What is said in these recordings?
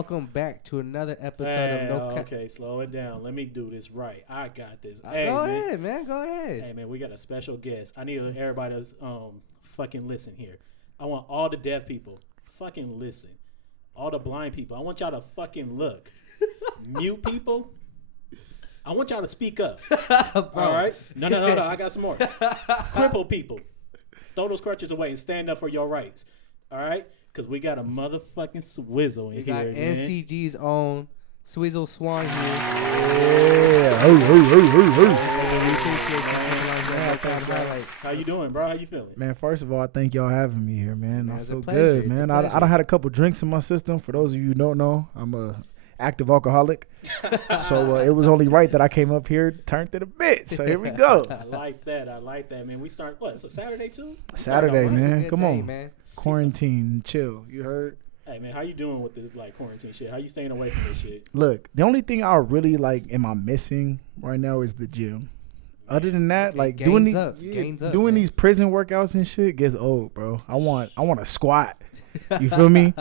welcome back to another episode of NoCap. Okay, slow it down. Let me do this right. I got this. Go ahead, man. Go ahead. Hey, man, we got a special guest. I need everybody to fucking listen here. I want all the deaf people fucking listen. All the blind people, I want y'all to fucking look. Mute people, I want y'all to speak up. All right? No. I got some more. Crippled people, throw those crutches away and stand up for your rights. All right? Because we got a motherfucking Swizzle in here, got man. NCG's own Swizzle Swan here. Yeah. How you doing, bro? How you feeling? Man, first of all, I thank y'all having me here, man. Man, I it's a feel pleasure. good, man. It's a I pleasure. done had a couple drinks in my system. For those of you who don't know, I'm a active alcoholic. So it was only right that I came up here, turned it a bit. So here we go. I like that, man. We start, what, it's a Saturday too? Saturday, It's a man. good Come day, on. man. Quarantine, chill. You heard? Hey, man, how you doing with this, like, quarantine shit? How you staying away from this shit? Look, the only thing I really am I missing right now is the gym. Other than that, like Gains up, doing man. these prison workouts and shit gets old, bro. I want to squat. You feel me?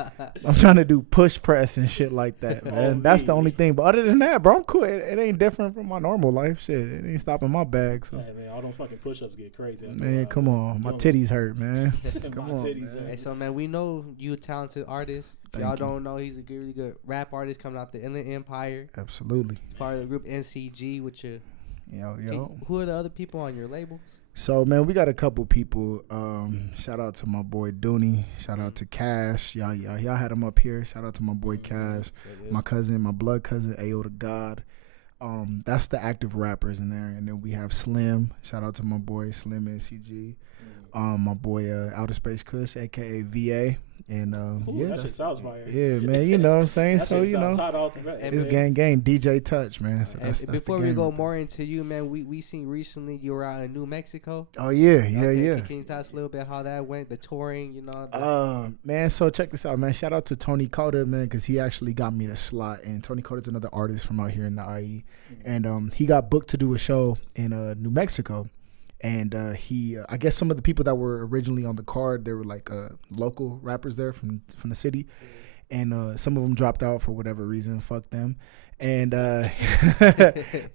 I'm trying to do push press and shit like that, man. That's the only thing. But other than that, bro, I'm cool. It ain't different from my normal life. Shit, it ain't stopping my bag. So, Hey, man, all them fucking push-ups get crazy. man, come on. My titties hurt, man. Come on, titties man. Hey, so man, we know you a talented artist. Thank Y'all you. don't know he's a really good rap artist coming out the Inland Empire. Absolutely. Part of the group NCG, which Yo. who are the other people on your labels? So, man, we got a couple people. Shout out to my boy Dooney. Shout out to Cash. Y'all had him up here. Shout out to my boy Cash. My cousin, my blood cousin, Ayo to God. That's the active rappers in there. And then we have Slim. Shout out to my boy Slim NCG. My boy Outer Space Kush, a.k.a. VA. And that shit sounds fire. yeah, man, you know what I'm saying? That So, shit you know, sounds hot off the bat, it's man. gang DJ Touch, man. So And that's before the we game go with more into you, man, we seen recently you were out in New Mexico. that. Oh, yeah. Okay, Can you tell us a little bit how that went? The touring, you know. Man, so check this out, man. Shout out to Tony Coda, man, because he actually got me the slot. And Tony Coda's another artist from out here in the IE. And he got booked to do a show in New Mexico. And I guess some of the people that were originally on the card, they were like local rappers there from the city. And some of them dropped out for whatever reason. Fuck them. And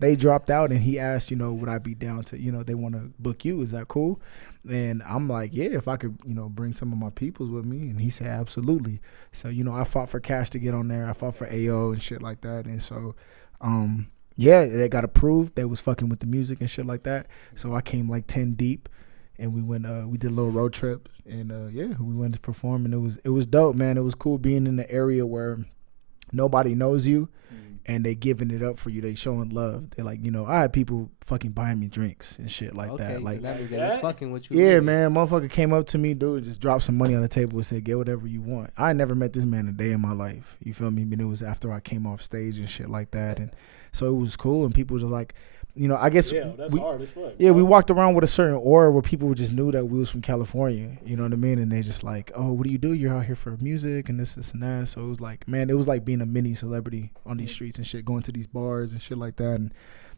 they dropped out, and he asked, would I be down to, they want to book you. Is that cool? And I'm like, yeah, if I could, bring some of my peoples with me. And he said, absolutely. So, I fought for Cash to get on there. I fought for AO and shit like that. And so, yeah, they got approved. They was fucking with the music and shit like that. So I came like 10 deep, and we went. We did a little road trip, and we went to perform, and it was dope, man. It was cool being in the area where nobody knows you, and they giving it up for you. They showing love. They like, I had people fucking buying me drinks and shit like that. Like, so that means they was fucking with you. yeah, really. man, motherfucker came up to me, dude, just dropped some money on the table and said, get whatever you want. I ain't never met this man a day in my life. You feel me? And it was after I came off stage and shit like that, and so it was cool, and people were like, I guess That's hard as fuck. we walked around with a certain aura where people just knew that we was from California, you know what I mean? And they just like, oh, what do you do? You're out here for music and this and that. So it was like, man, it was like being a mini celebrity on these streets and shit, going to these bars and shit like that. And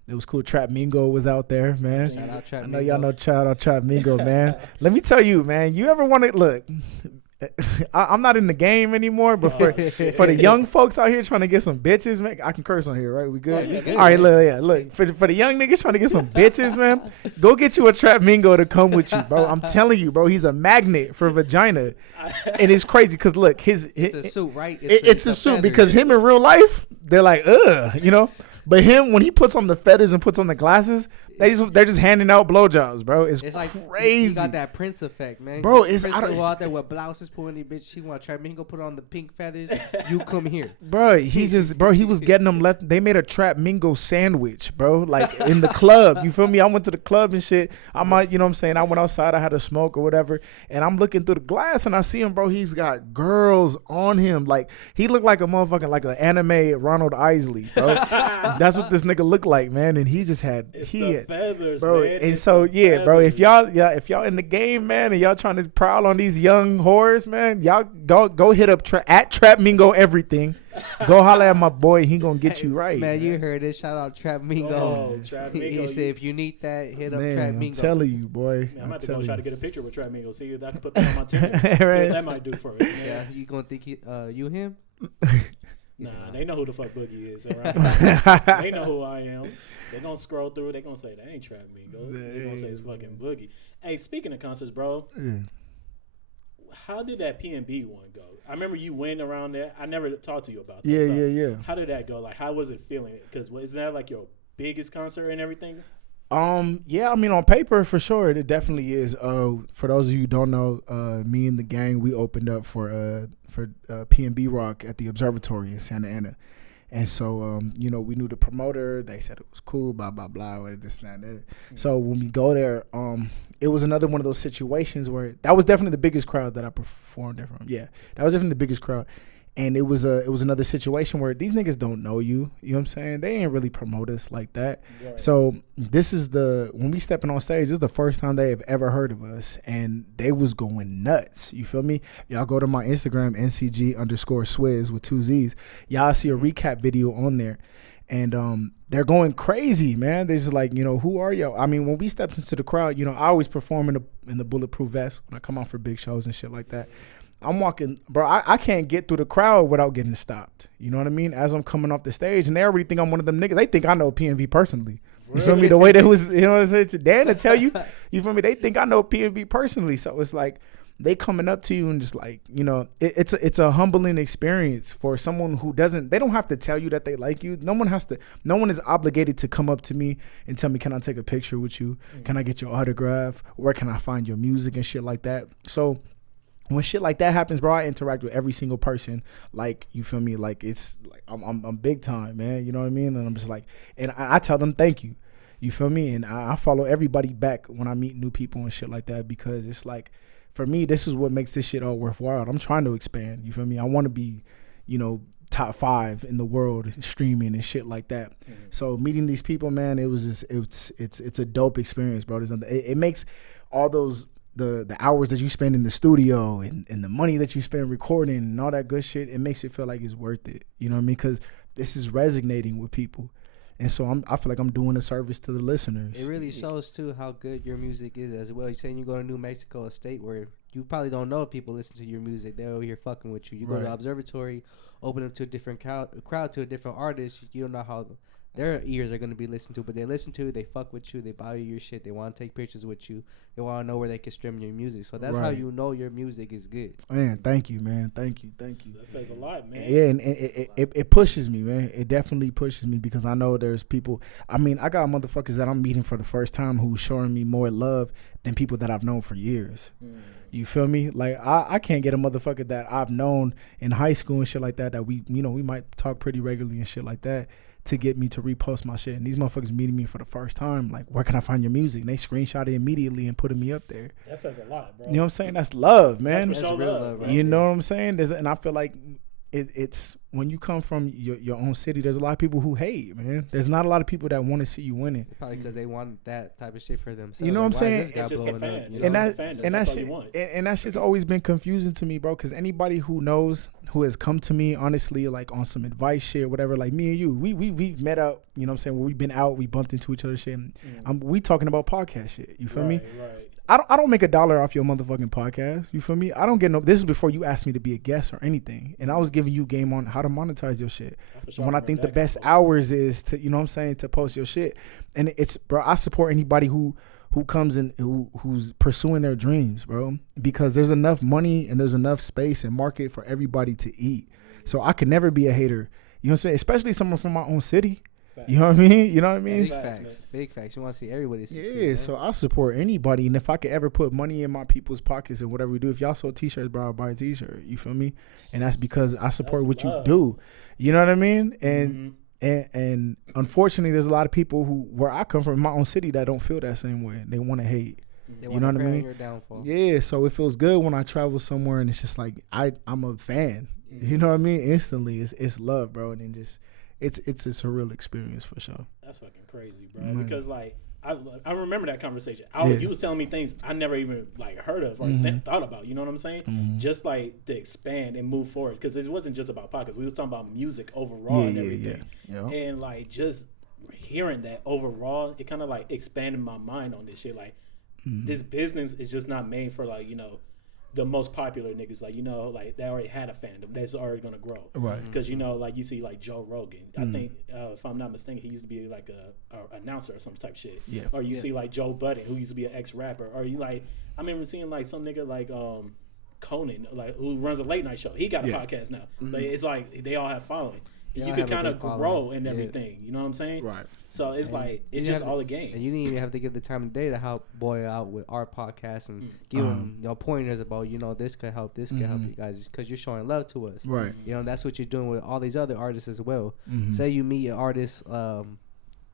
it was cool. Trap Mingo was out there, man. Shout out Trap I know Mingo. y'all know Trap Mingo, man. Let me tell you, man, you ever want to look? I'm not in the game anymore, but for the young folks out here trying to get some bitches, man, I can curse on here, right? We good? Yeah, All right, look, for the young niggas trying to get some bitches, man, go get you a Trap Mingo to come with you, bro. I'm telling you, bro, he's a magnet for vagina, and it's crazy because look, it's a suit, right? It's a suit because him in real life, they're like, but him when he puts on the feathers and puts on the glasses, they're just handing out blowjobs, bro. It's like crazy. He got that Prince effect, man. Bro, Prince will go out there with blouses, pulling the bitch. She want to try Mingo, put on the pink feathers. You come here, bro. He was getting them left. They made a Trap Mingo sandwich, bro. Like in the club, you feel me? I went to the club and shit. I might, you know what I'm saying? I went outside. I had a smoke or whatever, and I'm looking through the glass and I see him, bro. He's got girls on him. Like he looked like a motherfucking like an anime Ronald Isley, bro. That's what this nigga looked like, man. And he just had feathers, bro. man. And so yeah, bro. If y'all in the game, man, and y'all trying to prowl on these young whores, man, y'all go hit up at Trap Mingo everything. Go holler at my boy. He gonna get you right, man. You heard it. Shout out Trap Mingo. Oh, Trap Mingo. He said if you need that, hit up Man, Trap I'm Mingo. telling you, boy. I'm about to go try to get a picture with Trap Mingo. See if I can put that on my team. Right. See what that might do for it. Yeah, you gonna think you him? Nah, they know who the fuck Boogie is. Around they know who I am. They gonna scroll through. They gonna say that ain't Trap Mingo. They gonna say it's fucking Boogie. Hey, speaking of concerts, bro, how did that PNB one go? I remember you went around there. I never talked to you about that. Yeah. How did that go? Like, how was it feeling? Because isn't that like your biggest concert and everything? Yeah, I mean, on paper, for sure, it definitely is. For those of you who don't know, me and the gang, we opened up for PNB Rock at the Observatory in Santa Ana. And so, we knew the promoter. They said it was cool, blah, blah, blah, this, and that. So when we go there, it was another one of those situations where that was definitely the biggest crowd that I performed there from. Yeah, that was definitely the biggest crowd. And it was another situation where these niggas don't know you. You know what I'm saying? They ain't really promote us like that. Right. So this is when we stepping on stage, this is the first time they have ever heard of us. And they was going nuts. You feel me? Y'all go to my Instagram, ncg_swizz with 2 Z's. Y'all see a recap video on there. And they're going crazy, man. They're just like, who are y'all? I mean, when we stepped into the crowd, I always perform in the bulletproof vest when I come out for big shows and shit like that. I'm walking, bro, I can't get through the crowd without getting stopped. You know what I mean? As I'm coming off the stage, and they already think I'm one of them niggas. They think I know PNB personally. You feel me? The way they was, what I'm saying? To Dan to tell you, you feel me? They think I know PNB personally. So it's like, they coming up to you and just like, it's a humbling experience for someone who they don't have to tell you that they like you. No one is obligated to come up to me and tell me, can I take a picture with you? Can I get your autograph? Where can I find your music and shit like that? So when shit like that happens, bro, I interact with every single person. Like, you feel me? Like, it's like I'm big time, man. You know what I mean? And I'm just like, and I tell them thank you. You feel me? And I follow everybody back when I meet new people and shit like that, because it's like, for me, this is what makes this shit all worthwhile. I'm trying to expand. You feel me? I want to be, top 5 in the world streaming and shit like that. So meeting these people, man, it's a dope experience, bro. It makes all those the hours that you spend in the studio and the money that you spend recording and all that good shit, it makes it feel like it's worth it. You know what I mean? Because this is resonating with people. And so I feel like I'm doing a service to the listeners. It really shows, too, how good your music is as well. You're saying you go to New Mexico, a state where you probably don't know if people listen to your music. They're over here fucking with you. You go to Observatory, open up to a different crowd, to a different artist. You don't know how their ears are going to be listened to, but they listen to you, they fuck with you, they buy you your shit, they want to take pictures with you, they want to know where they can stream your music. So that's how you know your music is good. Man, thank you, man. Thank you. That says a lot, man. Yeah, and it pushes me, man. It definitely pushes me, because I know there's people. I mean, I got motherfuckers that I'm meeting for the first time who's showing me more love than people that I've known for years. You feel me? Like, I can't get a motherfucker that I've known in high school and shit like that we might talk pretty regularly and shit like that, to get me to repost my shit. And these motherfuckers meeting me for the first time, like, where can I find your music? And they screenshot it immediately and putting me up there. That says a lot, bro. You know what I'm saying? That's love, man. That's real love, right? You know what I'm saying? And I feel like it's when you come from your own city, there's a lot of people who hate, man. There's not a lot of people that want to see you winning. Probably because they want that type of shit for themselves. You know what I'm saying? It's just a fan. And that shit's always been confusing to me, bro. Because anybody who knows, who has come to me, honestly, like on some advice shit, whatever, like me and you, we've met up. You know what I'm saying? Where we've been out, we bumped into each other, shit. And we talking about podcast shit. You feel me? Right. I don't make $1 off your motherfucking podcast. You feel me? I don't get no. This is before you asked me to be a guest or anything, and I was giving you game on how to monetize your shit. When I think the best hours is to, you know what I'm saying, to post your shit, and it's, bro, I support anybody who comes in who's pursuing their dreams, bro, because there's enough money and there's enough space and market for everybody to eat. So I could never be a hater. You know what I'm saying? Especially someone from my own city. You know what I mean? You know what I mean? Big facts. You want to see everybody succeed. Yeah, so I support anybody. And if I could ever put money in my people's pockets and whatever we do, if y'all sold t-shirts, bro, I'll buy a t-shirt. You feel me? And that's because I support what you do. You know what I mean? And unfortunately, there's a lot of people where I come from, in my own city, that don't feel that same way. They want to hate. You know what I mean? Your downfall. Yeah, so it feels good when I travel somewhere and it's just like, I'm a fan. You know what I mean? Instantly, it's love, bro. And then just... It's a surreal experience for sure. That's fucking crazy, bro. Man. Because like I remember that conversation. You was telling me things I never even like heard of or thought about. You know what I'm saying? Just like to expand and move forward, because it wasn't just about podcasts. We was talking about music overall and everything. Yeah. And like just hearing that overall, it kind of like expanded my mind on this shit. Like this business is just not made for like the most popular niggas, like, you know, like they already had a fandom that's already gonna grow, Right? Because you know, like you see like Joe Rogan. I think if I'm not mistaken, he used to be like a announcer or some type shit. Yeah. Or you see like Joe Budden, who used to be an ex rapper. Or you like, I remember seeing like some nigga like Conan, like who runs a late night show. He got a podcast now, but it's like they all have following. You could kind of grow and everything. You know what I'm saying? Right. So it's like it's just all a game. And you didn't even have to give the time of day to help Boy out with our podcast and give him pointers about, you know, this could help you guys, because you're showing love to us. Right. You know, that's what you're doing with all these other artists as well. Say you meet an artist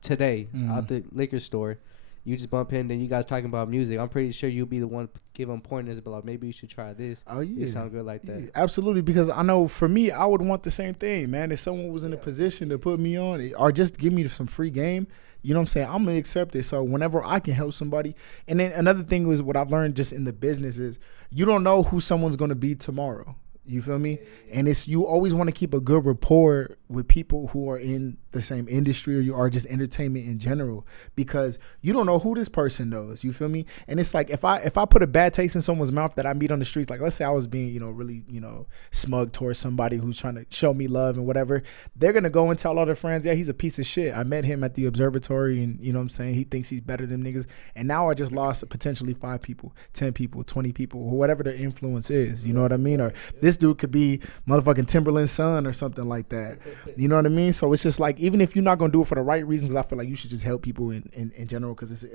today out the liquor store. You just bump in, then you guys talking about music. I'm pretty sure you'll be the one give them pointers, but like maybe you should try this. Oh yeah, it sound good like that. Yeah, absolutely, because I know for me, I would want the same thing, man. If someone was in a position to put me on, or just give me some free game, you know what I'm saying? I'm gonna accept it. So whenever I can help somebody, and then another thing was what I've learned just in the business is you don't know who someone's gonna be tomorrow. You feel me? And it's you always want to keep a good rapport with people who are in the same industry or you are just entertainment in general, because you don't know who this person knows. You feel me? And it's like if I put a bad taste in someone's mouth that I meet on the streets, like let's say I was being, you know, really, you know, smug towards somebody who's trying to show me love and whatever, they're gonna go and tell all their friends, yeah, he's a piece of shit. I met him at the observatory and you know what I'm saying, he thinks he's better than niggas. And now I just lost potentially 5 people, 10 people, 20 people, or whatever their influence is. You know what I mean? Or this dude could be motherfucking Timberland's son or something like that. You know what I mean? So it's just like, even if you're not gonna do it for the right reasons, I feel like you should just help people in general, because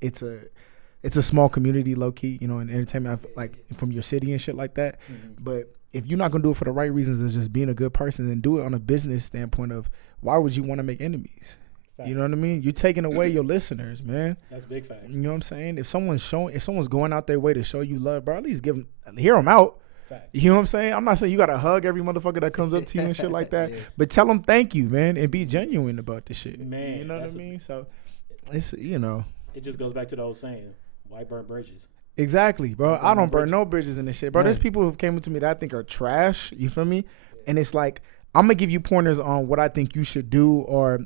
it's a small community, low key, you know, in entertainment, like from your city and shit like that. But if you're not gonna do it for the right reasons, it's just being a good person, and do it on a business standpoint of why would you want to make enemies? Facts. You know what I mean? You're taking away your listeners, man. That's big facts. You know what I'm saying? If someone's going out their way to show you love, bro, at least hear them out. Fact. You know what I'm saying? I'm not saying you gotta hug every motherfucker that comes up to you and shit like that, but tell them thank you, man, and be genuine about the shit. Man, you know what I mean? So it's, you know, it just goes back to the old saying, why burn bridges? Exactly, bro. I don't burn no bridges in this shit, bro. There's people who came up to me that I think are trash. You feel me? And it's like, I'm gonna give you pointers on what I think you should do, or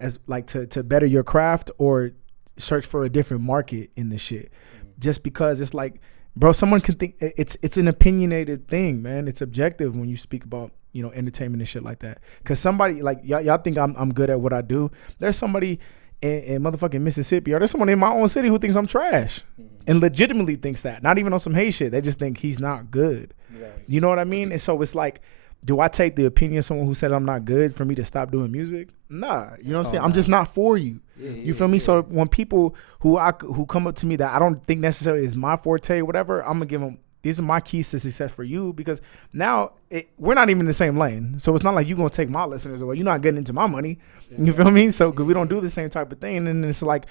as like to better your craft, or search for a different market in this shit. Just because it's like, bro, someone can think it's an opinionated thing, man. It's objective when you speak about, you know, entertainment and shit like that. Cause somebody like y'all think I'm good at what I do. There's somebody in motherfucking Mississippi, or there's someone in my own city who thinks I'm trash, and legitimately thinks that. Not even on some hate shit. They just think he's not good. Right. You know what I mean? And so it's like, do I take the opinion of someone who said I'm not good for me to stop doing music? Nah. You know what I'm saying? I'm just not for you. You feel me? So when people who come up to me that I don't think necessarily is my forte or whatever, I'm gonna give them, these are my keys to success for you, because now we're not even in the same lane. So it's not like you're gonna take my listeners away. You're not getting into my money. You feel me? So cause we don't do the same type of thing. And it's like,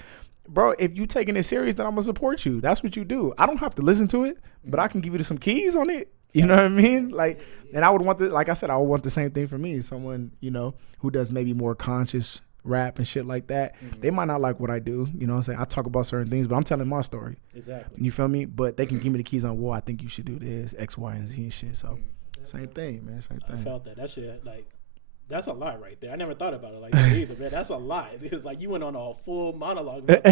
bro, if you taking it serious, then I'm gonna support you. That's what you do. I don't have to listen to it, but I can give you some keys on it. You know what I mean? Like, and I would want like I said, I would want the same thing for me. Someone, you know, who does maybe more conscious rap and shit like that. They might not like what I do. You know what I'm saying? I talk about certain things, but I'm telling my story. Exactly. You feel me? But they can give me the keys on, well, I think you should do this, X, Y, and Z and shit. So same thing, man. Same thing. I felt that. That shit, like, that's a lot right there. I never thought about it like that either, man. That's a lot. It's like you went on a full monologue. That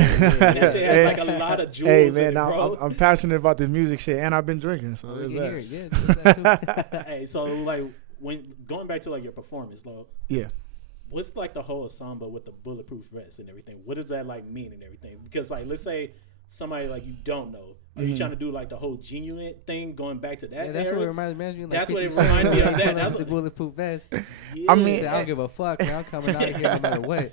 shit has like a lot of jewels. Hey, man, in it, bro. I'm passionate about this music shit, and I've been drinking, so there's that. Yes, Hey, so like when going back to like your performance, though. Yeah. What's like the whole ensemble with the bulletproof vest and everything? What does that like mean and everything? Because like, let's say somebody like you don't know, are you trying to do like the whole genuine thing, going back to that? Yeah, that's era? what it reminds me of. Like that's what it reminds me of. That's the bulletproof vest. Yeah. I mean, I don't give a fuck, man. I'm coming out of here no matter what.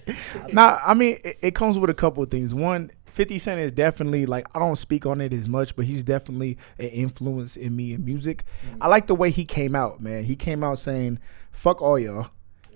Nah, I mean, it comes with a couple of things. One, 50 Cent is definitely, like, I don't speak on it as much, but he's definitely an influence in me in music. I like the way he came out, man. He came out saying, fuck all y'all.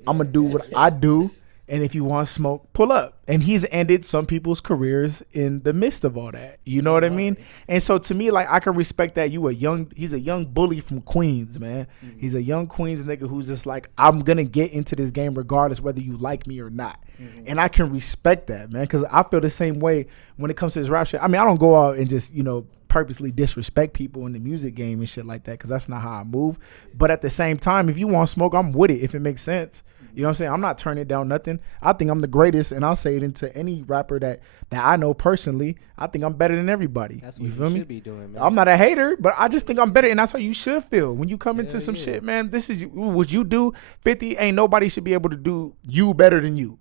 I'm going to do what I do. And if you want smoke, pull up. And he's ended some people's careers in the midst of all that. You know what I mean? And so to me, like, I can respect that. He's a young bully from Queens, man. He's a young Queens nigga who's just like, I'm going to get into this game regardless whether you like me or not. And I can respect that, man, because I feel the same way when it comes to this rap shit. I mean, I don't go out and just, you know, purposely disrespect people in the music game and shit like that, because that's not how I move. But at the same time, if you want smoke, I'm with it if it makes sense. You know what I'm saying? I'm not turning down nothing. I think I'm the greatest, and I'll say it into any rapper that I know personally. I think I'm better than everybody. That's what you feel me? should be doing, man. I'm not a hater, but I just think I'm better, and that's how you should feel when you come into some shit, man. This is what you do. 50 ain't nobody should be able to do you better than you.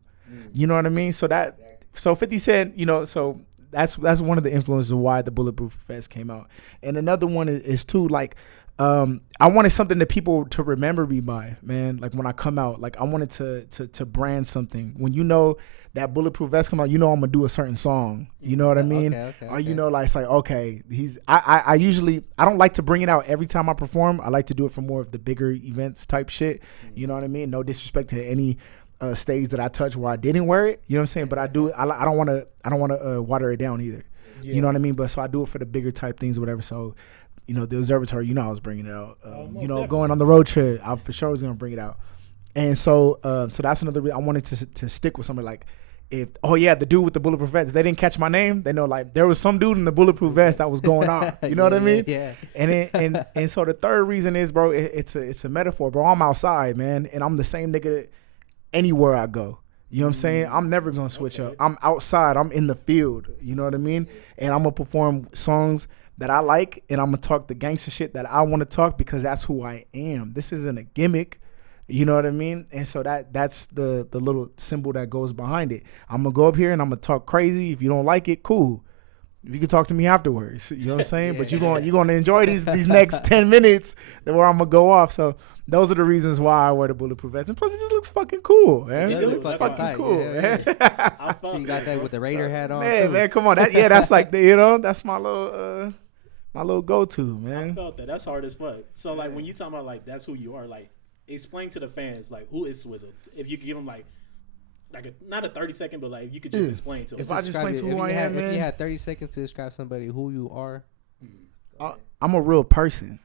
You know what I mean? So 50 said, you know, so that's one of the influences of why the Bulletproof Vest came out, and another one is too like. I wanted something that people to remember me by, man. Like when I come out, like I wanted to brand something. When you know that Bulletproof Vest come out, you know I'm gonna do a certain song. You know what I mean? Or you know, like it's like okay, I usually I don't like to bring it out every time I perform. I like to do it for more of the bigger events type shit. You know what I mean? No disrespect to any stage that I touch where I didn't wear it. You know what I'm saying? But I do. I don't want to water it down either. Yeah. You know what I mean? But so I do it for the bigger type things or whatever. So. You know, the observatory, you know I was bringing it out. You know, definitely. Going on the road trip, I for sure was going to bring it out. And so so that's another reason I wanted to stick with somebody like, the dude with the bulletproof vest, if they didn't catch my name, they know like there was some dude in the bulletproof vest that was going on. You know what I mean? Yeah. And so the third reason is, bro, it's a metaphor, bro. I'm outside, man, and I'm the same nigga anywhere I go. You know what I'm saying? I'm never going to switch up. I'm outside. I'm in the field. You know what I mean? And I'm going to perform songs that I like, and I'm going to talk the gangster shit that I want to talk because that's who I am. This isn't a gimmick. You know what I mean? And so that's the little symbol that goes behind it. I'm going to go up here and I'm going to talk crazy. If you don't like it, cool. You can talk to me afterwards. You know what I'm saying? But you're going to enjoy these next 10 minutes where I'm going to go off. So those are the reasons why I wear the bulletproof vest. And plus, it just looks fucking cool, man. It looks fucking cool, man. So you got that with the Raider hat on, man, come on. That's like, that's my little go-to, man. I felt that. That's hard as fuck. So, like, when you talk about, like, that's who you are, like, explain to the fans, like, who is Swizzle? If you could give them, like not a 30-second, but, like, if you could just explain to them. If I just explain to who I am, man. If you had 30 seconds to describe somebody who you are. I'm a real person.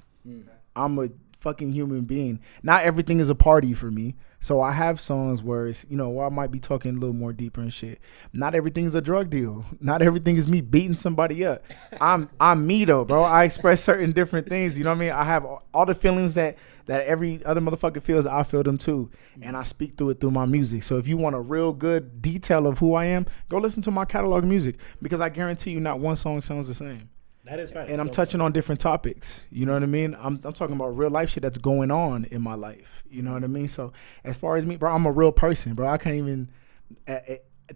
I'm a fucking human being. Not everything is a party for me. So I have songs where it's, where I might be talking a little more deeper and shit. Not everything is a drug deal. Not everything is me beating somebody up. I'm me though, bro. I express certain different things. You know what I mean? I have all the feelings that every other motherfucker feels. I feel them too, and I speak through it through my music. So if you want a real good detail of who I am, go listen to my catalog of music because I guarantee you, not one song sounds the same. That is right. And I'm touching on different topics. You know what I mean? I'm talking about real life shit that's going on in my life. You know what I mean? So as far as me, bro, I'm a real person, bro. I can't even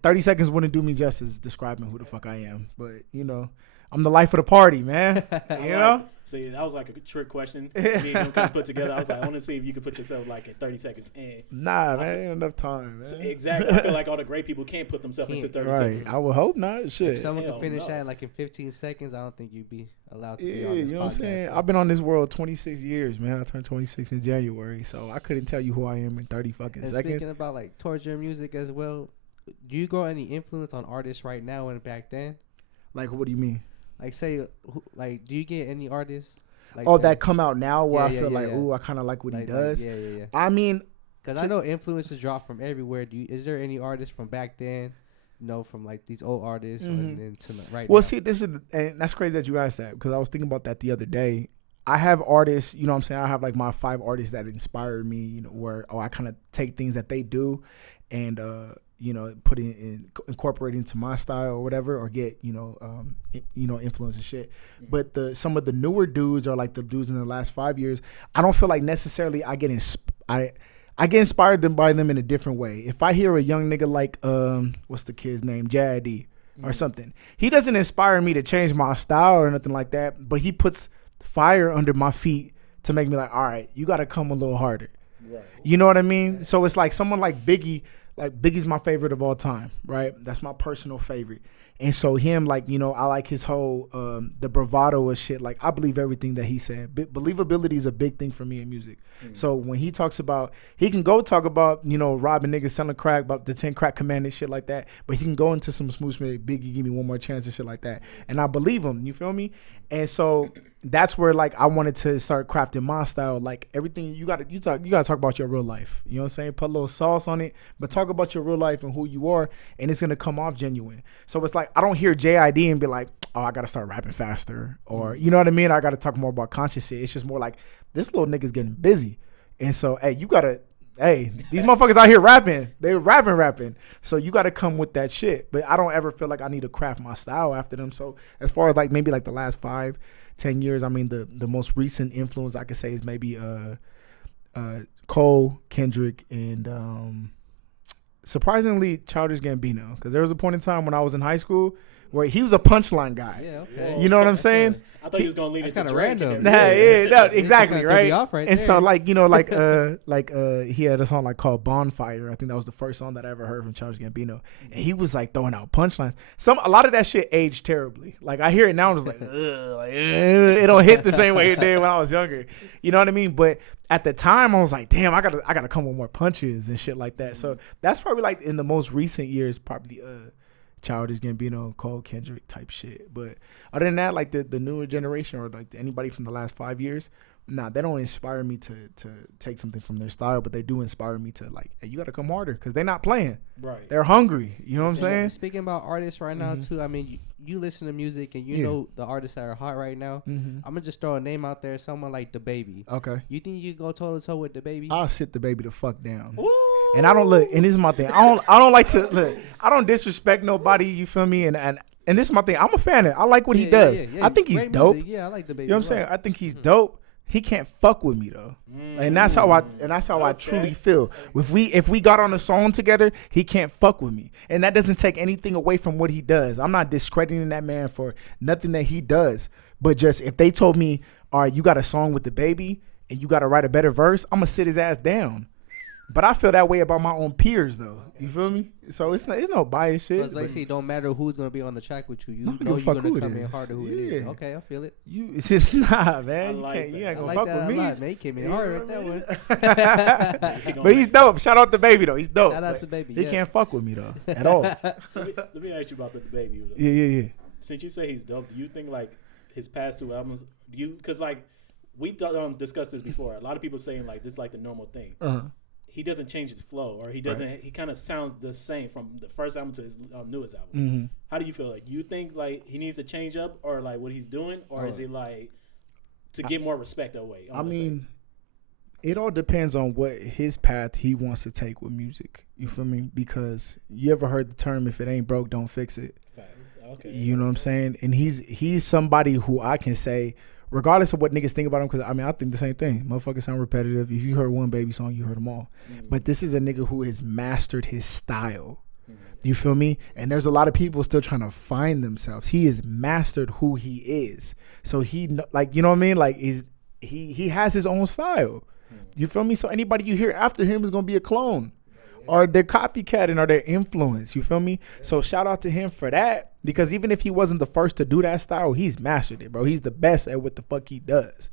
30 seconds wouldn't do me justice describing who the fuck I am. But, I'm the life of the party, man. You know? See, that was like a trick question. Me and him kind of put together. I was like, I want to see if you could put yourself like in 30 seconds. And nah, man, ain't enough time, man. Exactly. I feel like all the great people can't put themselves into 30 seconds. I would hope not. Shit. If someone could finish that like in 15 seconds, I don't think you'd be allowed to be on this you know what I'm saying? So. I've been on this world 26 years, man. I turned 26 in January, so I couldn't tell you who I am in 30 fucking seconds. Speaking about like towards your music as well, do you grow any influence on artists right now and back then? Like, what do you mean? Like, say, do you get any artists? Like that come out now where I feel ooh, I kind of like what he does. Yeah. I mean, because I know influences drop from everywhere. Is there any artists from back then? From like these old artists and then to right now? Well, see, and that's crazy that you asked that because I was thinking about that the other day. I have artists, you know what I'm saying? I have like my 5 artists that inspired me, where I kind of take things that they do and put incorporate into my style or whatever, or get influence and shit. But some of the newer dudes are like the dudes in the last 5 years. I don't feel like necessarily I get inspired by them in a different way. If I hear a young nigga like what's the kid's name, JID or something, he doesn't inspire me to change my style or nothing like that. But he puts fire under my feet to make me like, all right, you got to come a little harder. Right. You know what I mean? So it's like someone like Biggie. Like, Biggie's my favorite of all time, right? That's my personal favorite. And so him, like, I like his whole, the bravado of shit. Like, I believe everything that he said. Believability is a big thing for me in music. So when he talks about, he can go talk about, robbing niggas, selling crack, about the 10 crack commandments, shit like that. But he can go into some smooth shit, Biggie, give me one more chance and shit like that. And I believe him, you feel me? And so that's where, like, I wanted to start crafting my style. Like, everything, you gotta talk about your real life. You know what I'm saying? Put a little sauce on it, but talk about your real life and who you are, and it's gonna come off genuine. So it's like, I don't hear JID and be like, oh, I gotta start rapping faster, or, you know what I mean? I gotta talk more about conscious shit. It's just more like, this little nigga's getting busy. And so, hey, you gotta hey, these motherfuckers out here rapping. They're rapping. So you got to come with that shit. But I don't ever feel like I need to craft my style after them. So as far as like maybe like the last 5-10 years, I mean the most recent influence I could say is maybe Cole, Kendrick, and surprisingly Childish Gambino. Because there was a point in time when I was in high school where he was a punchline guy. Yeah, okay. You know what I'm saying? I thought he was gonna lead That's into kind of Drake random. No, exactly, Kinda threw right? me off right And there. so like, you know, like he had a song like called Bonfire. I think that was the first song that I ever heard from Childish Gambino. And he was like throwing out punchlines. A lot of that shit aged terribly. Like I hear it now and it's like, ugh, like it don't hit the same way it did when I was younger. You know what I mean? But at the time I was like, damn, I gotta come with more punches and shit like that. So that's probably like in the most recent years, probably Childish Gambino, Cole, Kendrick type shit. But other than that, like the newer generation or like anybody from the last 5 years, nah, they don't inspire me to take something from their style, but they do inspire me to like, hey, you got to come harder because they're not playing. Right. They're hungry. You know what I'm saying? Speaking about artists right now too, I mean, you listen to music and you know the artists that are hot right now. I'm gonna just throw a name out there, someone like DaBaby. Okay. You think you go toe to toe with DaBaby? I'll sit DaBaby the fuck down. Ooh. And I don't look, and this is my thing. I don't like to look. I don't disrespect nobody. You feel me? And this is my thing. I'm a fan of it. I like what he does. I think he's Great dope. music. Yeah, I like DaBaby. You know what I'm saying? I think he's dope. He can't fuck with me though, and that's how I truly feel. If we got on a song together, he can't fuck with me, and that doesn't take anything away from what he does. I'm not discrediting that man for nothing that he does, but just if they told me, all right, you got a song with DaBaby and you got to write a better verse, I'm gonna sit his ass down. But I feel that way about my own peers, though. You feel me? So it's no bias shit. So it's basically it don't matter who's gonna be on the track with you. You Don't know give a you're fuck gonna who come it in is. harder who it Yeah. is. Okay, I feel it. It's just, nah, man. You like can't. You that. ain't I gonna like fuck that with a me. lot, man. You came in hard with that one. But he's dope. Shout out to Baby though. He's dope. Shout out But to Baby, He yeah. can't fuck with me though at all. Let me ask you about the DaBaby. Yeah. Since you say he's dope, do you think like his past 2 albums? Because like we discussed this before. A lot of people saying like this is like the normal thing. He doesn't change his flow, or he doesn't. Right. He kind of sounds the same from the first album to his newest album. How do you feel? Like you think like he needs to change up, or like what he's doing, or is it like to get more respect away? I mean, it all depends on what his path he wants to take with music. You feel me? Because you ever heard the term "if it ain't broke, don't fix it." Okay. You know what I'm saying? And he's somebody who I can say, regardless of what niggas think about him, because I mean I think the same thing. Motherfuckers sound repetitive. If you heard one Baby song, you heard them all. But this is a nigga who has mastered his style. You feel me? And there's a lot of people still trying to find themselves. He has mastered who he is. So he like, you know what I mean? Like he has his own style. You feel me? So anybody you hear after him is gonna be a clone. Or they're copycatting or they're influence. You feel me? So shout out to him for that. Because even if he wasn't the first to do that style, he's mastered it, bro. He's the best at what the fuck he does.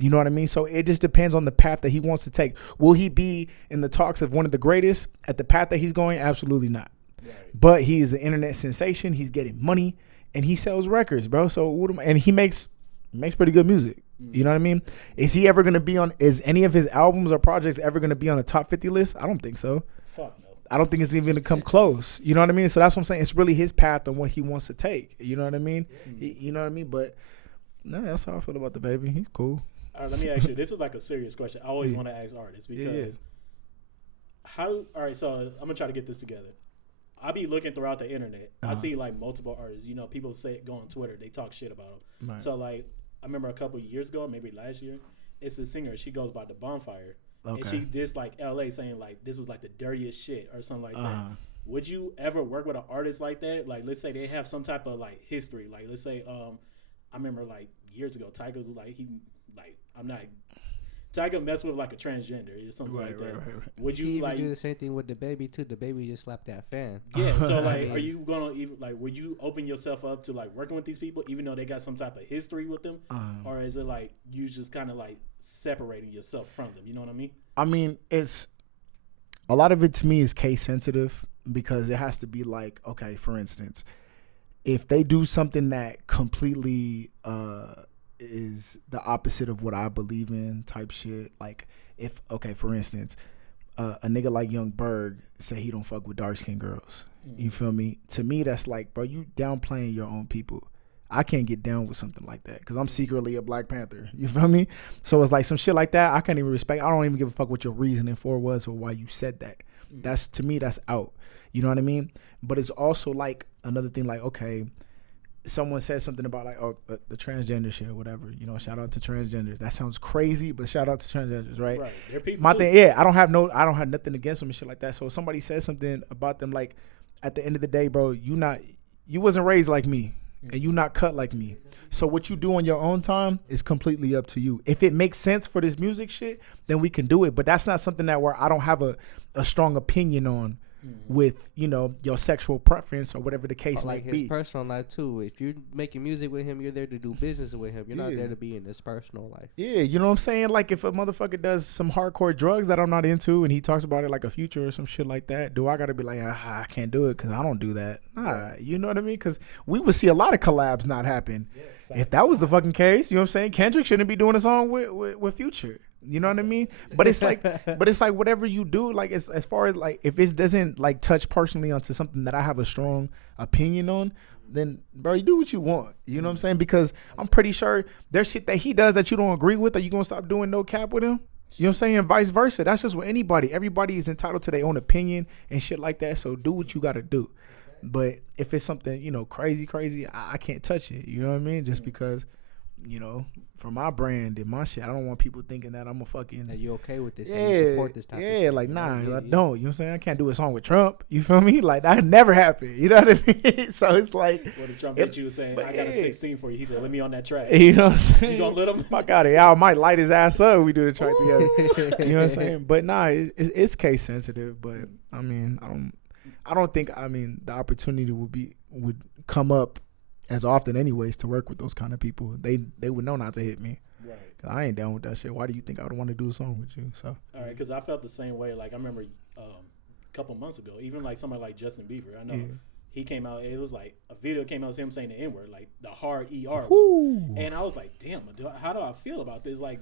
You know what I mean? So it just depends on the path that he wants to take. Will he be in the talks of one of the greatest at the path that he's going? Absolutely not. Right. But he is an internet sensation. He's getting money and he sells records, bro. So and he makes pretty good music. You know what I mean? Is he ever gonna be on? Is any of his albums or projects ever gonna be on a top 50 list? I don't think so. Fuck no. I don't think it's even gonna come close. You know what I mean? So that's what I'm saying. It's really his path and what he wants to take. You know what I mean? You know what I mean? But no, that's how I feel about DaBaby. He's cool. All right, let me ask you. This is like a serious question. I always want to ask artists because how? All right, so I'm gonna try to get this together. I be looking throughout the internet. I see like multiple artists. You know, people go on Twitter. They talk shit about them. Right. So like, I remember a couple of years ago, maybe last year, it's a singer. She goes by the Bonfire. Okay. And she dissed like LA, saying like this was like the dirtiest shit or something like that. Would you ever work with an artist like that? Like, let's say they have some type of like history. Like, let's say I remember like years ago, Tyga was like Tyga messed with like a transgender or something like that. Right. Would you like do the same thing with DaBaby too? DaBaby just slapped that fan. Yeah. So like, are you gonna even like? Would you open yourself up to like working with these people, even though they got some type of history with them, or is it like you just kind of like separating yourself from them? You know what I mean? I mean, it's a lot of it to me is case sensitive because it has to be like, okay, for instance, if they do something that completely is the opposite of what I believe in type shit, like if, okay, for instance, a nigga like Young Berg say he don't fuck with dark skinned girls. You feel me? To me, that's like, bro, you downplaying your own people. I can't get down with something like that because I'm secretly a Black Panther. You feel me? So it's like some shit like that I can't even respect. I don't even give a fuck what your reasoning for was or why you said that. That's, to me, that's out. You know what I mean? But it's also like another thing, like, okay, someone said something about like, oh, the transgender shit or whatever. You know, shout out to transgenders. That sounds crazy, but shout out to transgenders, right? Right. They're people My too. thing, yeah, I don't have nothing against them and shit like that. So if somebody says something about them, like, at the end of the day, bro, you wasn't raised like me, and you not cut like me. So what you do on your own time is completely up to you. If it makes sense for this music shit, then we can do it. But that's not something that where I don't have a strong opinion on with, you know, your sexual preference or whatever the case like may his be. personal life too. If you're making music with him, you're there to do business with him. You're not there to be in his personal life. Yeah, you know what I'm saying? Like if a motherfucker does some hardcore drugs that I'm not into and he talks about it like a Future or some shit like that, do I got to be like, I can't do it because I don't do that? Nah, you know what I mean? Because we would see a lot of collabs not happen. Yeah, if that was the fucking case, you know what I'm saying? Kendrick shouldn't be doing a song with Future. You know what I mean? But it's like, whatever you do, like as far as like if it doesn't like touch personally onto something that I have a strong opinion on, then bro, you do what you want. You know what I'm saying? Because I'm pretty sure there's shit that he does that you don't agree with. Are you gonna stop doing NoCap with him? You know what I'm saying? And vice versa. That's just with anybody. Everybody is entitled to their own opinion and shit like that. So do what you gotta do. But if it's something, you know, crazy, I can't touch it. You know what I mean? Just because, you know, for my brand and my shit, I don't want people thinking that I'm a fucking. That you okay with this? Yeah, and you support this type of shit, like nah, you know? I don't. You know what I'm saying? I can't do a song with Trump. You feel me? Like that never happened. You know what I mean? So it's like. What if Trump hit you saying, "I got a 16 for you"? He said, "Let me on that track." You know what I'm saying? You gonna let him? Fuck out of here! I might light his ass up. We do the track together. You know what I'm saying? But nah, it's case sensitive. But I mean, I don't think the opportunity would come up as often anyways to work with those kind of people. They would know not to hit me. Right. I ain't down with that shit. Why do you think I would want to do a song with you? So. All right, because I felt the same way. Like I remember a couple months ago, even like somebody like Justin Bieber. I know he came out. It was like a video came out of him saying the N word, like the hard ER word. And I was like, damn, how do I feel about this? Like,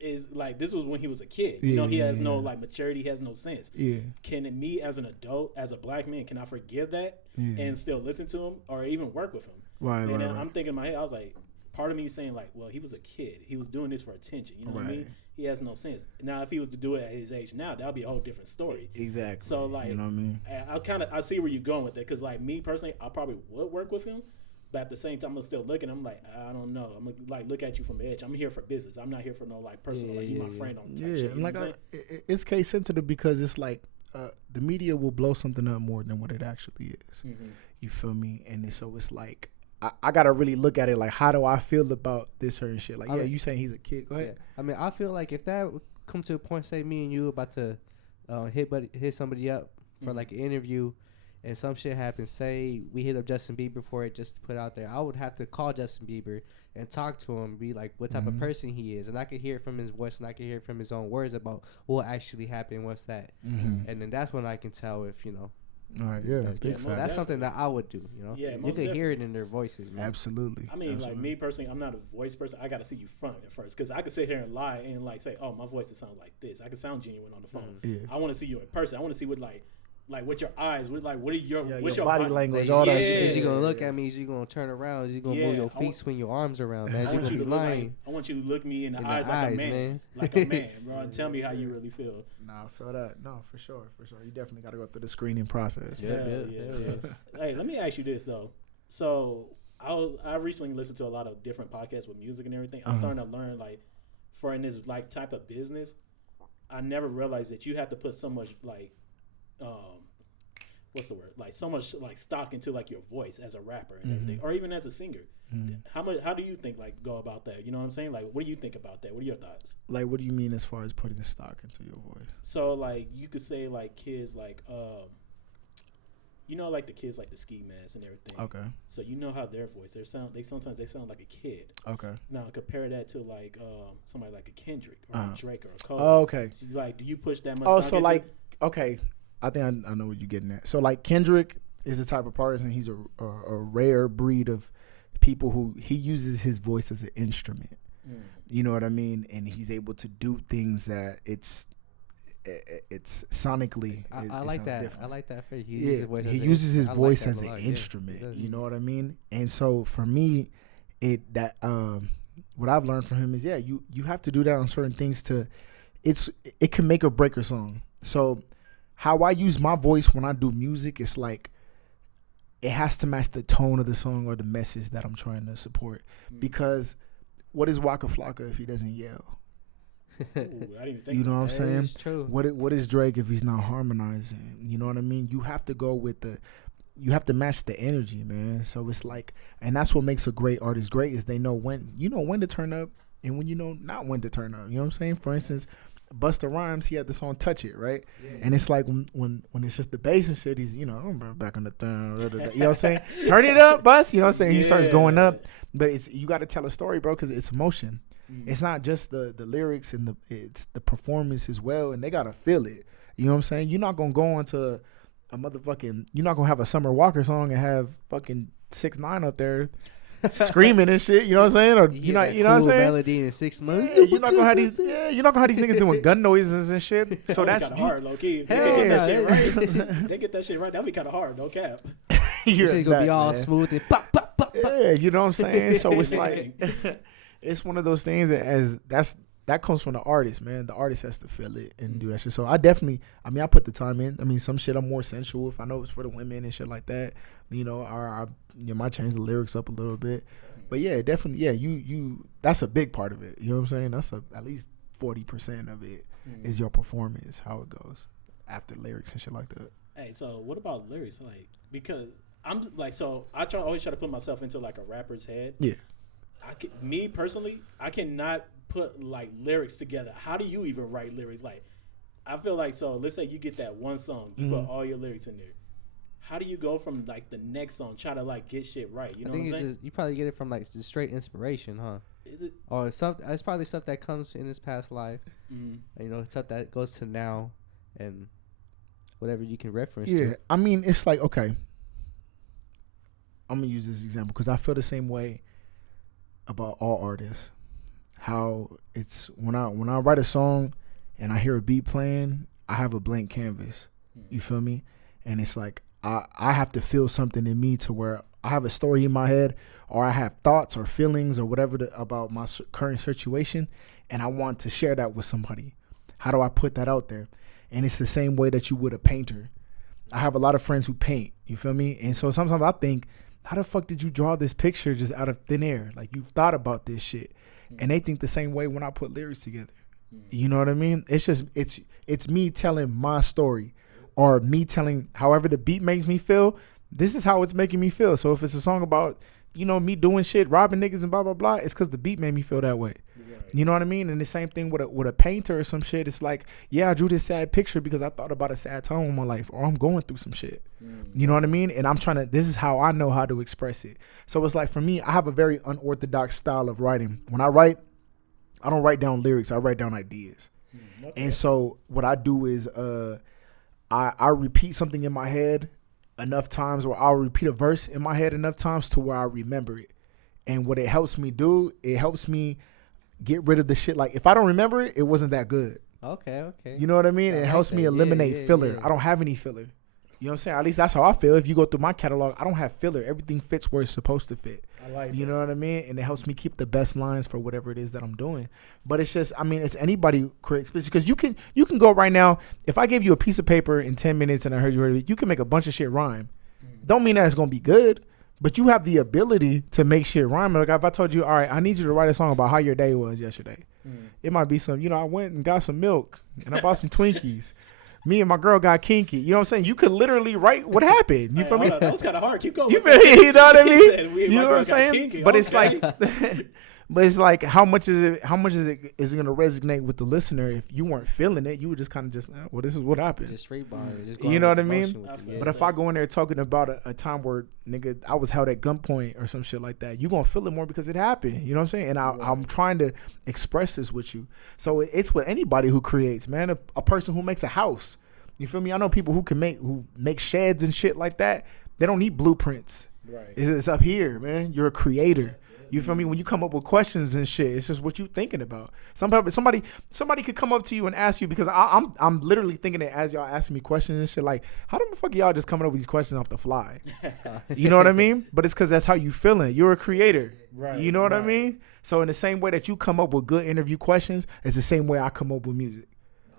is like this was when he was a kid. You know, he has no like maturity, he has no sense. Yeah. Can me as an adult, as a black man, can I forgive that and still listen to him or even work with him? Right. And then I'm thinking in my head, I was like, part of me saying like, well, he was a kid. He was doing this for attention. You know what I mean? He has no sense. Now, if he was to do it at his age now, that would be a whole different story. Exactly. So like, you know what I mean? I see where you're going with it because like me personally, I probably would work with him. But at the same time, I'm still looking. I'm like, I don't know. I'm gonna like look at you from the edge. I'm here for business. I'm not here for no like personal. Like you my friend on type shit. And like it's case sensitive because it's like the media will blow something up more than what it actually is. Mm-hmm. You feel me? And so it's like I gotta really look at it like, how do I feel about this certain shit? Like, you saying he's a kid? Go ahead. Yeah. I mean, I feel like if that would come to a point, say me and you about to hit somebody up for like an interview. And some shit happens. Say we hit up Justin Bieber for it just to put out there. I would have to call Justin Bieber and talk to him, be like what type of person he is. And I could hear it from his voice and I could hear it from his own words about what actually happened, what's that. And then that's when I can tell if, you know. All right, big fact. That's something that I would do, you know. Yeah, you can hear it in their voices, man. Absolutely. I mean, like me personally, I'm not a voice person. I got to see you front at first because I could sit here and lie and like say, oh, my voice sounds like this. I can sound genuine on the phone. I want to see you in person. I want to see what like with your eyes, what are what's your body language, all that shit. Is you gonna look at me? Is you gonna turn around? Is you gonna move your feet, swing your arms around, man? I want you to lying. I want you to look me in the eyes like a man, like a man, bro. And tell me how you really feel. Nah, I feel that. No, for sure. You definitely got to go through the screening process. Yeah. Hey, let me ask you this though. So I recently listened to a lot of different podcasts with music and everything. I'm starting to learn like, for in this like type of business, I never realized that you have to put so much like. What's the word? Like so much like stock into like your voice as a rapper and everything, or even as a singer. How do you think like go about that? You know what I'm saying? Like, what do you think about that? What are your thoughts? Like, what do you mean as far as putting the stock into your voice? So like you could say like kids like you know like the kids like the ski masks and everything. Okay. So you know how their voice they sometimes sound like a kid. Okay. Now compare that to like somebody like a Kendrick or a Drake or a Cole. Oh, okay. So like, do you push that much? Oh, so like okay. I think I know what you're getting at. So, like, Kendrick is the type of person, he's a rare breed of people who he uses his voice as an instrument. You know what I mean? And he's able to do things that it's sonically. I like that. Different. I like that. He uses his voice as an instrument. You know what I mean? And so, for me, what I've learned from him is you have to do that on certain things it can make or break a song. So how I use my voice when I do music, it's like it has to match the tone of the song or the message that I'm trying to support. Because what is Waka Flocka if he doesn't yell? Ooh, I didn't even think you know what I'm saying? True. What is Drake if he's not harmonizing? You know what I mean? You have to go with you have to match the energy, man. So it's like, and that's what makes a great artist great is they know when to turn up and when not when to turn up. You know what I'm saying? For instance, Busta Rhymes, he had the song "Touch It," right? Yeah. And it's like when it's just the bass and shit, he's I'm back on the thing, you know what I'm saying? Turn it up, Bus. You know what I'm saying? He starts going up, but you got to tell a story, bro, because it's emotion. It's not just the lyrics and it's the performance as well, and they gotta feel it. You know what I'm saying? You're not gonna go into a motherfucking. You're not gonna have a Summer Walker song and have fucking 6ix9ine up there screaming and shit. You know what I'm saying? Or you know what I'm saying? Melody in 6 months. Yeah, you're not gonna have these. Yeah, you're not gonna have these niggas doing gun noises and shit. So that's kind of hard, low key. If they get that shit right, they get that shit right. That'd be kind of hard, no cap. You're shit gonna be all smooth and pop, pop, pop, pop. Yeah, you know what I'm saying? So it's like. It's one of those things that comes from the artist, man. The artist has to feel it and do that shit. So I put the time in. I mean, some shit I'm more sensual if I know it's for the women and shit like that. You know, I might change the lyrics up a little bit. But yeah, definitely, you that's a big part of it. You know what I'm saying? That's at least 40% of it is your performance, how it goes after lyrics and shit like that. Hey, so what about lyrics? Like, because I'm like, so I always try to put myself into like a rapper's head. Yeah. Me personally, I cannot put like lyrics together. How do you even write lyrics? Like, I feel like, so let's say you get that one song, you put all your lyrics in there. How do you go from like the next song, try to like get shit right? You know what I'm saying? You probably get it from like just straight inspiration, huh? Or something. It's probably stuff that comes in his past life. You know, stuff that goes to now and whatever you can reference. Yeah, I mean, it's like, okay, I'm gonna use this example because I feel the same way about all artists. How it's when I write a song and I hear a beat playing, I have a blank canvas. You feel me? And it's like I have to feel something in me to where I have a story in my head or I have thoughts or feelings or whatever about my current situation, and I want to share that with somebody. How do I put that out there? And it's the same way that you would a painter. I have a lot of friends who paint. You feel me? And so sometimes I think, how the fuck did you draw this picture just out of thin air? Like, you've thought about this shit. And they think the same way when I put lyrics together. You know what I mean? It's just, it's me telling my story or me telling however the beat makes me feel. This is how it's making me feel. So if it's a song about, me doing shit, robbing niggas and blah, blah, blah, it's because the beat made me feel that way. You know what I mean? And the same thing with a painter or some shit. It's like, yeah, I drew this sad picture because I thought about a sad time in my life or I'm going through some shit. You know what I mean? And I'm this is how I know how to express it. So it's like, for me, I have a very unorthodox style of writing. When I write, I don't write down lyrics. I write down ideas. Okay. And so what I do is I repeat something in my head enough times, or I'll repeat a verse in my head enough times to where I remember it. And what it helps me do, it helps me get rid of the shit. Like, if I don't remember it, it wasn't that good. Okay. You know what I mean? It helps me eliminate filler. I don't have any filler. You know what I'm saying? At least that's how I feel. If you go through my catalog, I don't have filler. Everything fits where it's supposed to fit. I like You know what I mean? And it helps me keep the best lines for whatever it is that I'm doing. But it's just, I mean, it's anybody creates, because you can go right now. If I gave you a piece of paper in 10 minutes and I heard it, you can make a bunch of shit rhyme. Don't mean that it's gonna be good, but you have the ability to make shit rhyme. Like, if I told you, all right, I need you to write a song about how your day was yesterday. It might be some, I went and got some milk and I bought some Twinkies. Me and my girl got kinky. You know what I'm saying? You could literally write what happened. You feel me? That was kind of hard. Keep going. You know what I mean? You know what I'm saying? Kinky. But it's like, how much is it gonna resonate with the listener if you weren't feeling it? You would just kind of well, this is what happened. Just straight bars. You know what I mean? But if I go in there talking about a time where nigga I was held at gunpoint or some shit like that, you gonna feel it more because it happened. You know what I'm saying? And I'm trying to express this with you. So it's with anybody who creates, man. A person who makes a house. You feel me? I know people who make sheds and shit like that. They don't need blueprints. Right. It's up here, man. You're a creator. You feel me? When you come up with questions and shit, it's just what you thinking about. Somebody could come up to you and ask you, because I'm literally thinking it as y'all asking me questions and shit. Like, how the fuck y'all just coming up with these questions off the fly? You know what I mean? But it's because that's how you feeling. You're a creator. Right. You know what I mean? So in the same way that you come up with good interview questions, it's the same way I come up with music.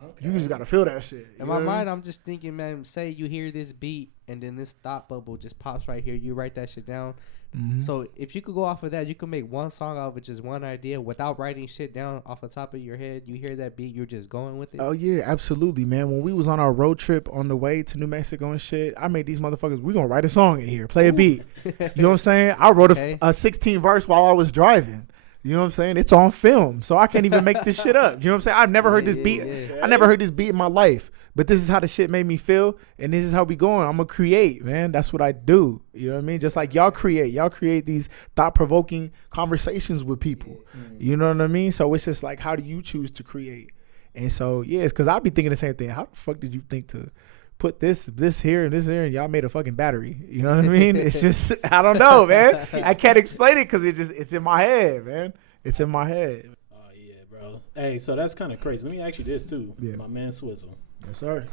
Okay. You just gotta feel that shit. In my mind, I'm just thinking, man, say you hear this beat and then this thought bubble just pops right here. You write that shit down. Mm-hmm. So if you could go off of that, you could make one song out of just one idea without writing shit down off the top of your head. You hear that beat, you're just going with it. Oh yeah, absolutely, man. When we was on our road trip on the way to New Mexico and shit, I made these motherfuckers, we gonna write a song in here, play a beat. You know what I'm saying? I wrote a 16 verse while I was driving. You know what I'm saying? It's on film, so I can't even make this shit up. You know what I'm saying? I've never heard this beat. Yeah. I never heard this beat in my life. But this is how the shit made me feel, and this is how we going. I'm going to create, man. That's what I do. You know what I mean? Just like y'all create. Y'all create these thought-provoking conversations with people. Mm-hmm. You know what I mean? So it's just like, how do you choose to create? And so, yeah, it's because I'll be thinking the same thing. How the fuck did you think to put this here, and y'all made a fucking battery? You know what I mean? It's just, I don't know, man. I can't explain it because it's in my head, man. It's in my head. Oh, yeah, bro. Hey, so that's kind of crazy. Let me ask you this, too. Yeah. My man Swizzle. Yes, sir.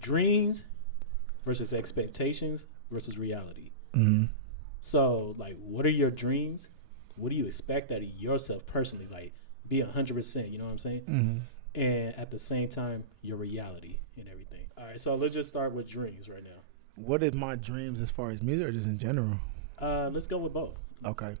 Dreams versus expectations versus reality. Mm-hmm. So, like, what are your dreams? What do you expect out of yourself personally? Like, be 100%, you know what I'm saying? Mm-hmm. And at the same time, your reality and everything. All right, so let's just start with dreams right now. What is my dreams as far as music or just in general? Let's go with both. Okay.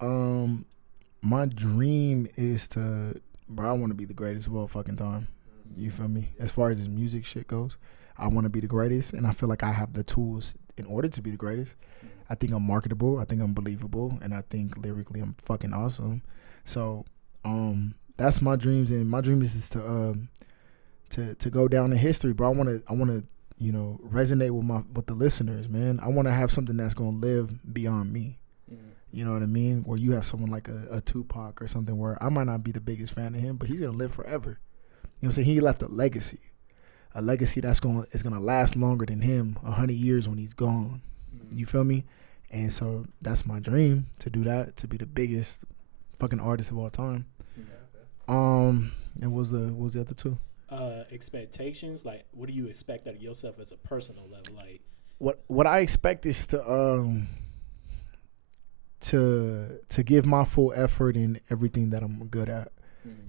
My dream is to... Bro, I want to be the greatest of all fucking time. You feel me? As far as this music shit goes, I want to be the greatest, and I feel like I have the tools in order to be the greatest. I think I'm marketable. I think I'm believable, and I think lyrically I'm fucking awesome. So, that's my dreams, and my dream is to go down in history, bro. I want to resonate with the listeners, man. I want to have something that's gonna live beyond me. You know what I mean? Where you have someone like a Tupac or something where I might not be the biggest fan of him, but he's going to live forever. You know what I'm saying? He left a legacy that's going to last longer than him 100 years when he's gone. You feel me? And so that's my dream, to do that, to be the biggest fucking artist of all time. And what was the other two? Expectations, like what do you expect out of yourself as a personal level? Like what I expect is to give my full effort in everything that I'm good at.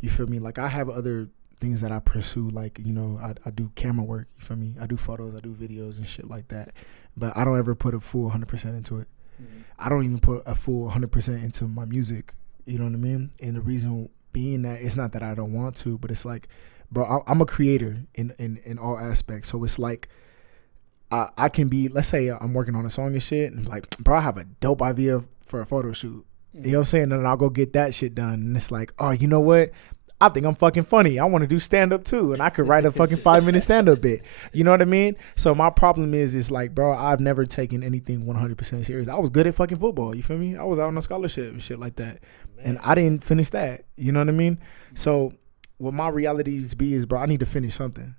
You feel me? Like I have other things that I pursue, like, you know, I do camera work, you feel me? I do photos, I do videos and shit like that. But I don't ever put a full 100% into it. I don't even put a full 100% into my music. You know what I mean? And the reason being that it's not that I don't want to, but it's like, bro, I'm a creator in all aspects. So it's like, I can be, let's say I'm working on a song and shit, and like, bro, I have a dope idea for a photo shoot. You know what I'm saying? And then I'll go get that shit done. And it's like, oh, you know what? I think I'm fucking funny. I want to do stand-up too. And I could write a fucking 5-minute stand-up bit. You know what I mean? So my problem is like, bro, I've never taken anything 100% serious. I was good at fucking football. You feel me? I was out on a scholarship and shit like that. Man. And I didn't finish that. You know what I mean? So what my realities be is, bro, I need to finish something.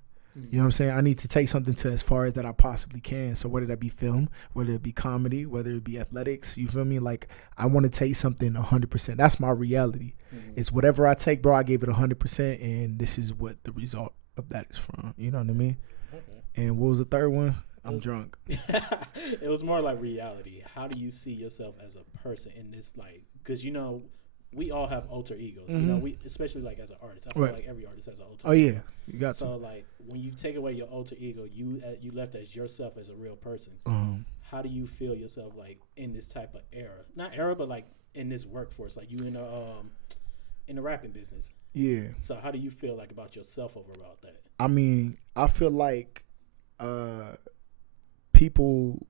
You know what I'm saying? I need to take something to as far as that I possibly can. So whether that be film, whether it be comedy, whether it be athletics, you feel me? Like, I want to take something 100%. That's my reality. It's whatever I take, bro, I gave it 100%, and this is what the result of that is from. You know what I mean? Okay. And what was the third one? I'm drunk. It was more like reality. How do you see yourself as a person in this, like, because, you know, we all have alter egos. You know, we, especially like as an artist. I feel like every artist has an alter ego. Oh yeah, you got so like when you take away your alter ego, you left as yourself as a real person. How do you feel yourself like in this type of era? Not era, but like in this workforce. Like you in the rapping business. Yeah. So how do you feel like about yourself over about that? I mean, I feel like people,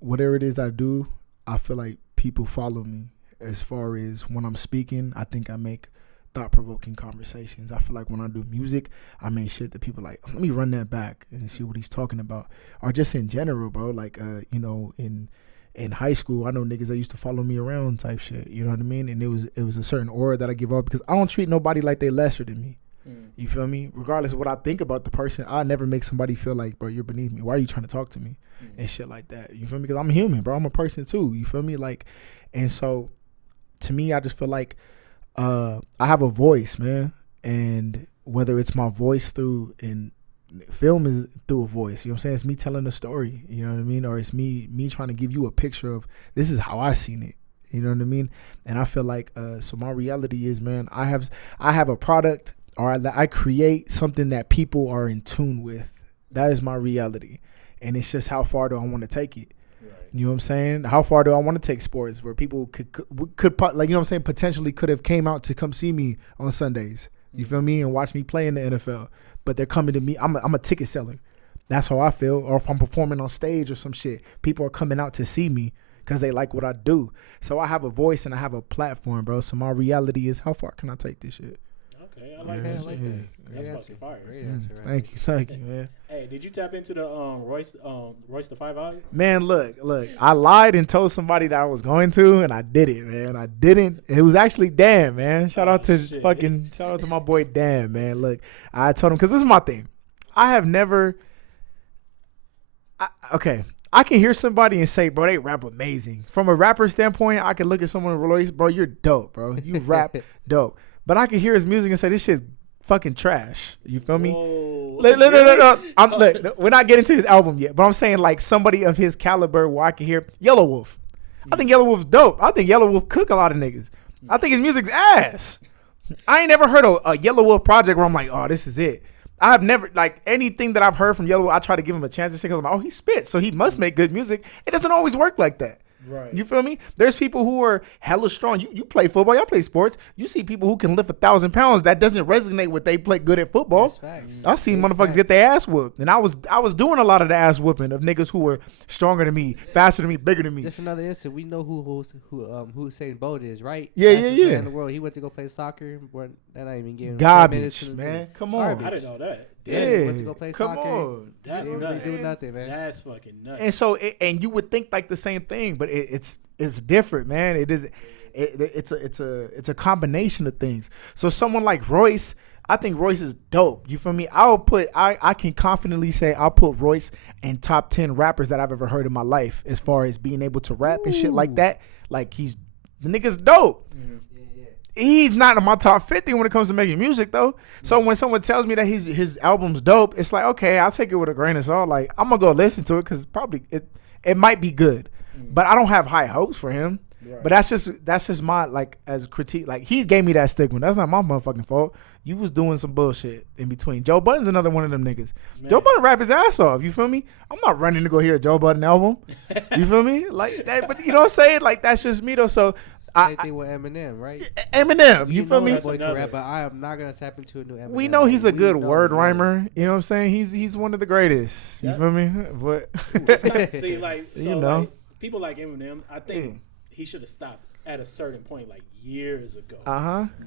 whatever it is I do, I feel like people follow me. As far as when I'm speaking, I think I make thought-provoking conversations. I feel like when I do music, I make shit that people like, let me run that back and see what he's talking about. Or just in general, bro. Like, you know, in high school, I know niggas that used to follow me around type shit. You know what I mean? And it was a certain aura that I give off because I don't treat nobody like they lesser than me. You feel me? Regardless of what I think about the person, I never make somebody feel like, bro, you're beneath me. Why are you trying to talk to me? And shit like that. You feel me? Because I'm human, bro. I'm a person too. You feel me? Like, And so to me, I just feel like I have a voice, man. And whether it's my voice through in film is through a voice, you know what I'm saying? It's me telling a story, you know what I mean? Or it's me trying to give you a picture of this is how I seen it. You know what I mean? And I feel like so my reality is, man, I have a product, or I create something that people are in tune with. That is my reality. And it's just how far do I want to take it? Right. You know what I'm saying? How far do I want to take sports where people could like, you know what I'm saying, potentially could have came out to come see me on Sundays. You feel me? And watch me play in the NFL. But they're coming to me. I'm a ticket seller. That's how I feel. Or if I'm performing on stage or some shit, people are coming out to see me because they like what I do. So I have a voice and I have a platform, bro. So my reality is, how far can I take this shit? Okay, I like that. That's fucking fire. Great answer, right? Thank you, man. Hey, did you tap into the Royce the 5 album? Man, look. I lied and told somebody that I was going to, and I did it, man. I didn't. It was actually Dan, man. Shout out to my boy Dan, man. Look, I told him, because this is my thing. I have never. I can hear somebody and say, bro, they rap amazing. From a rapper standpoint, I can look at someone and release, bro, you're dope, bro. You rap dope. But I can hear his music and say, this shit's fucking trash. You feel me? No. We're not getting to his album yet, but I'm saying like somebody of his caliber where I can hear Yellow Wolf. I think Yellow Wolf's dope. I think Yellow Wolf cook a lot of niggas. I think his music's ass. I ain't never heard a Yellow Wolf project where I'm like, oh, this is it. I have never, like, anything that I've heard from Yellow Wolf, I try to give him a chance to say, because I'm like, oh, he spits, so he must make good music. It doesn't always work like that. Right. You feel me? There's people who are hella strong. You play football, y'all play sports. You see people who can lift 1,000 pounds. That doesn't resonate with they play good at football. That's facts. I seen motherfuckers get their ass whooped, and I was doing a lot of the ass whooping of niggas who were stronger than me, faster than me, bigger than me. Just another instant, we know who Usain Bolt is, right? Yeah. In the world, he went to go play soccer. But that ain't even giving garbage, man. Come on. I didn't know that. Yeah, he went to go play come soccer. On. That's he nuts. do nothing, man. That's fucking nuts. And so, and you would think like the same thing, but it's different, man. It is, it's a combination of things. So someone like Royce, I think Royce is dope. You feel me? I can confidently say I'll put Royce in top 10 rappers that I've ever heard in my life, as far as being able to rap and shit like that. Like the nigga's dope. Mm-hmm. He's not in my top 50 when it comes to making music, though. So when someone tells me that his album's dope, it's like, okay, I'll take it with a grain of salt. Like, I'm gonna go listen to it because probably it might be good, but I don't have high hopes for him. Right. But that's just my, like, as a critique. Like, he gave me that stigma. That's not my motherfucking fault. You was doing some bullshit in between. Joe Budden's another one of them niggas. Man. Joe Budden rap his ass off. You feel me? I'm not running to go hear a Joe Budden album. You feel me? Like that, but you know what I'm saying? Like, that's just me though. So. Same thing with Eminem, right? Eminem, you feel me? Boy can rap, but I am not gonna tap into a new Eminem. We know he's a good word rhymer. You know what I'm saying? He's one of the greatest. You feel me? But see, like, so, you know, like, people like Eminem, I think he should have stopped at a certain point, like years ago.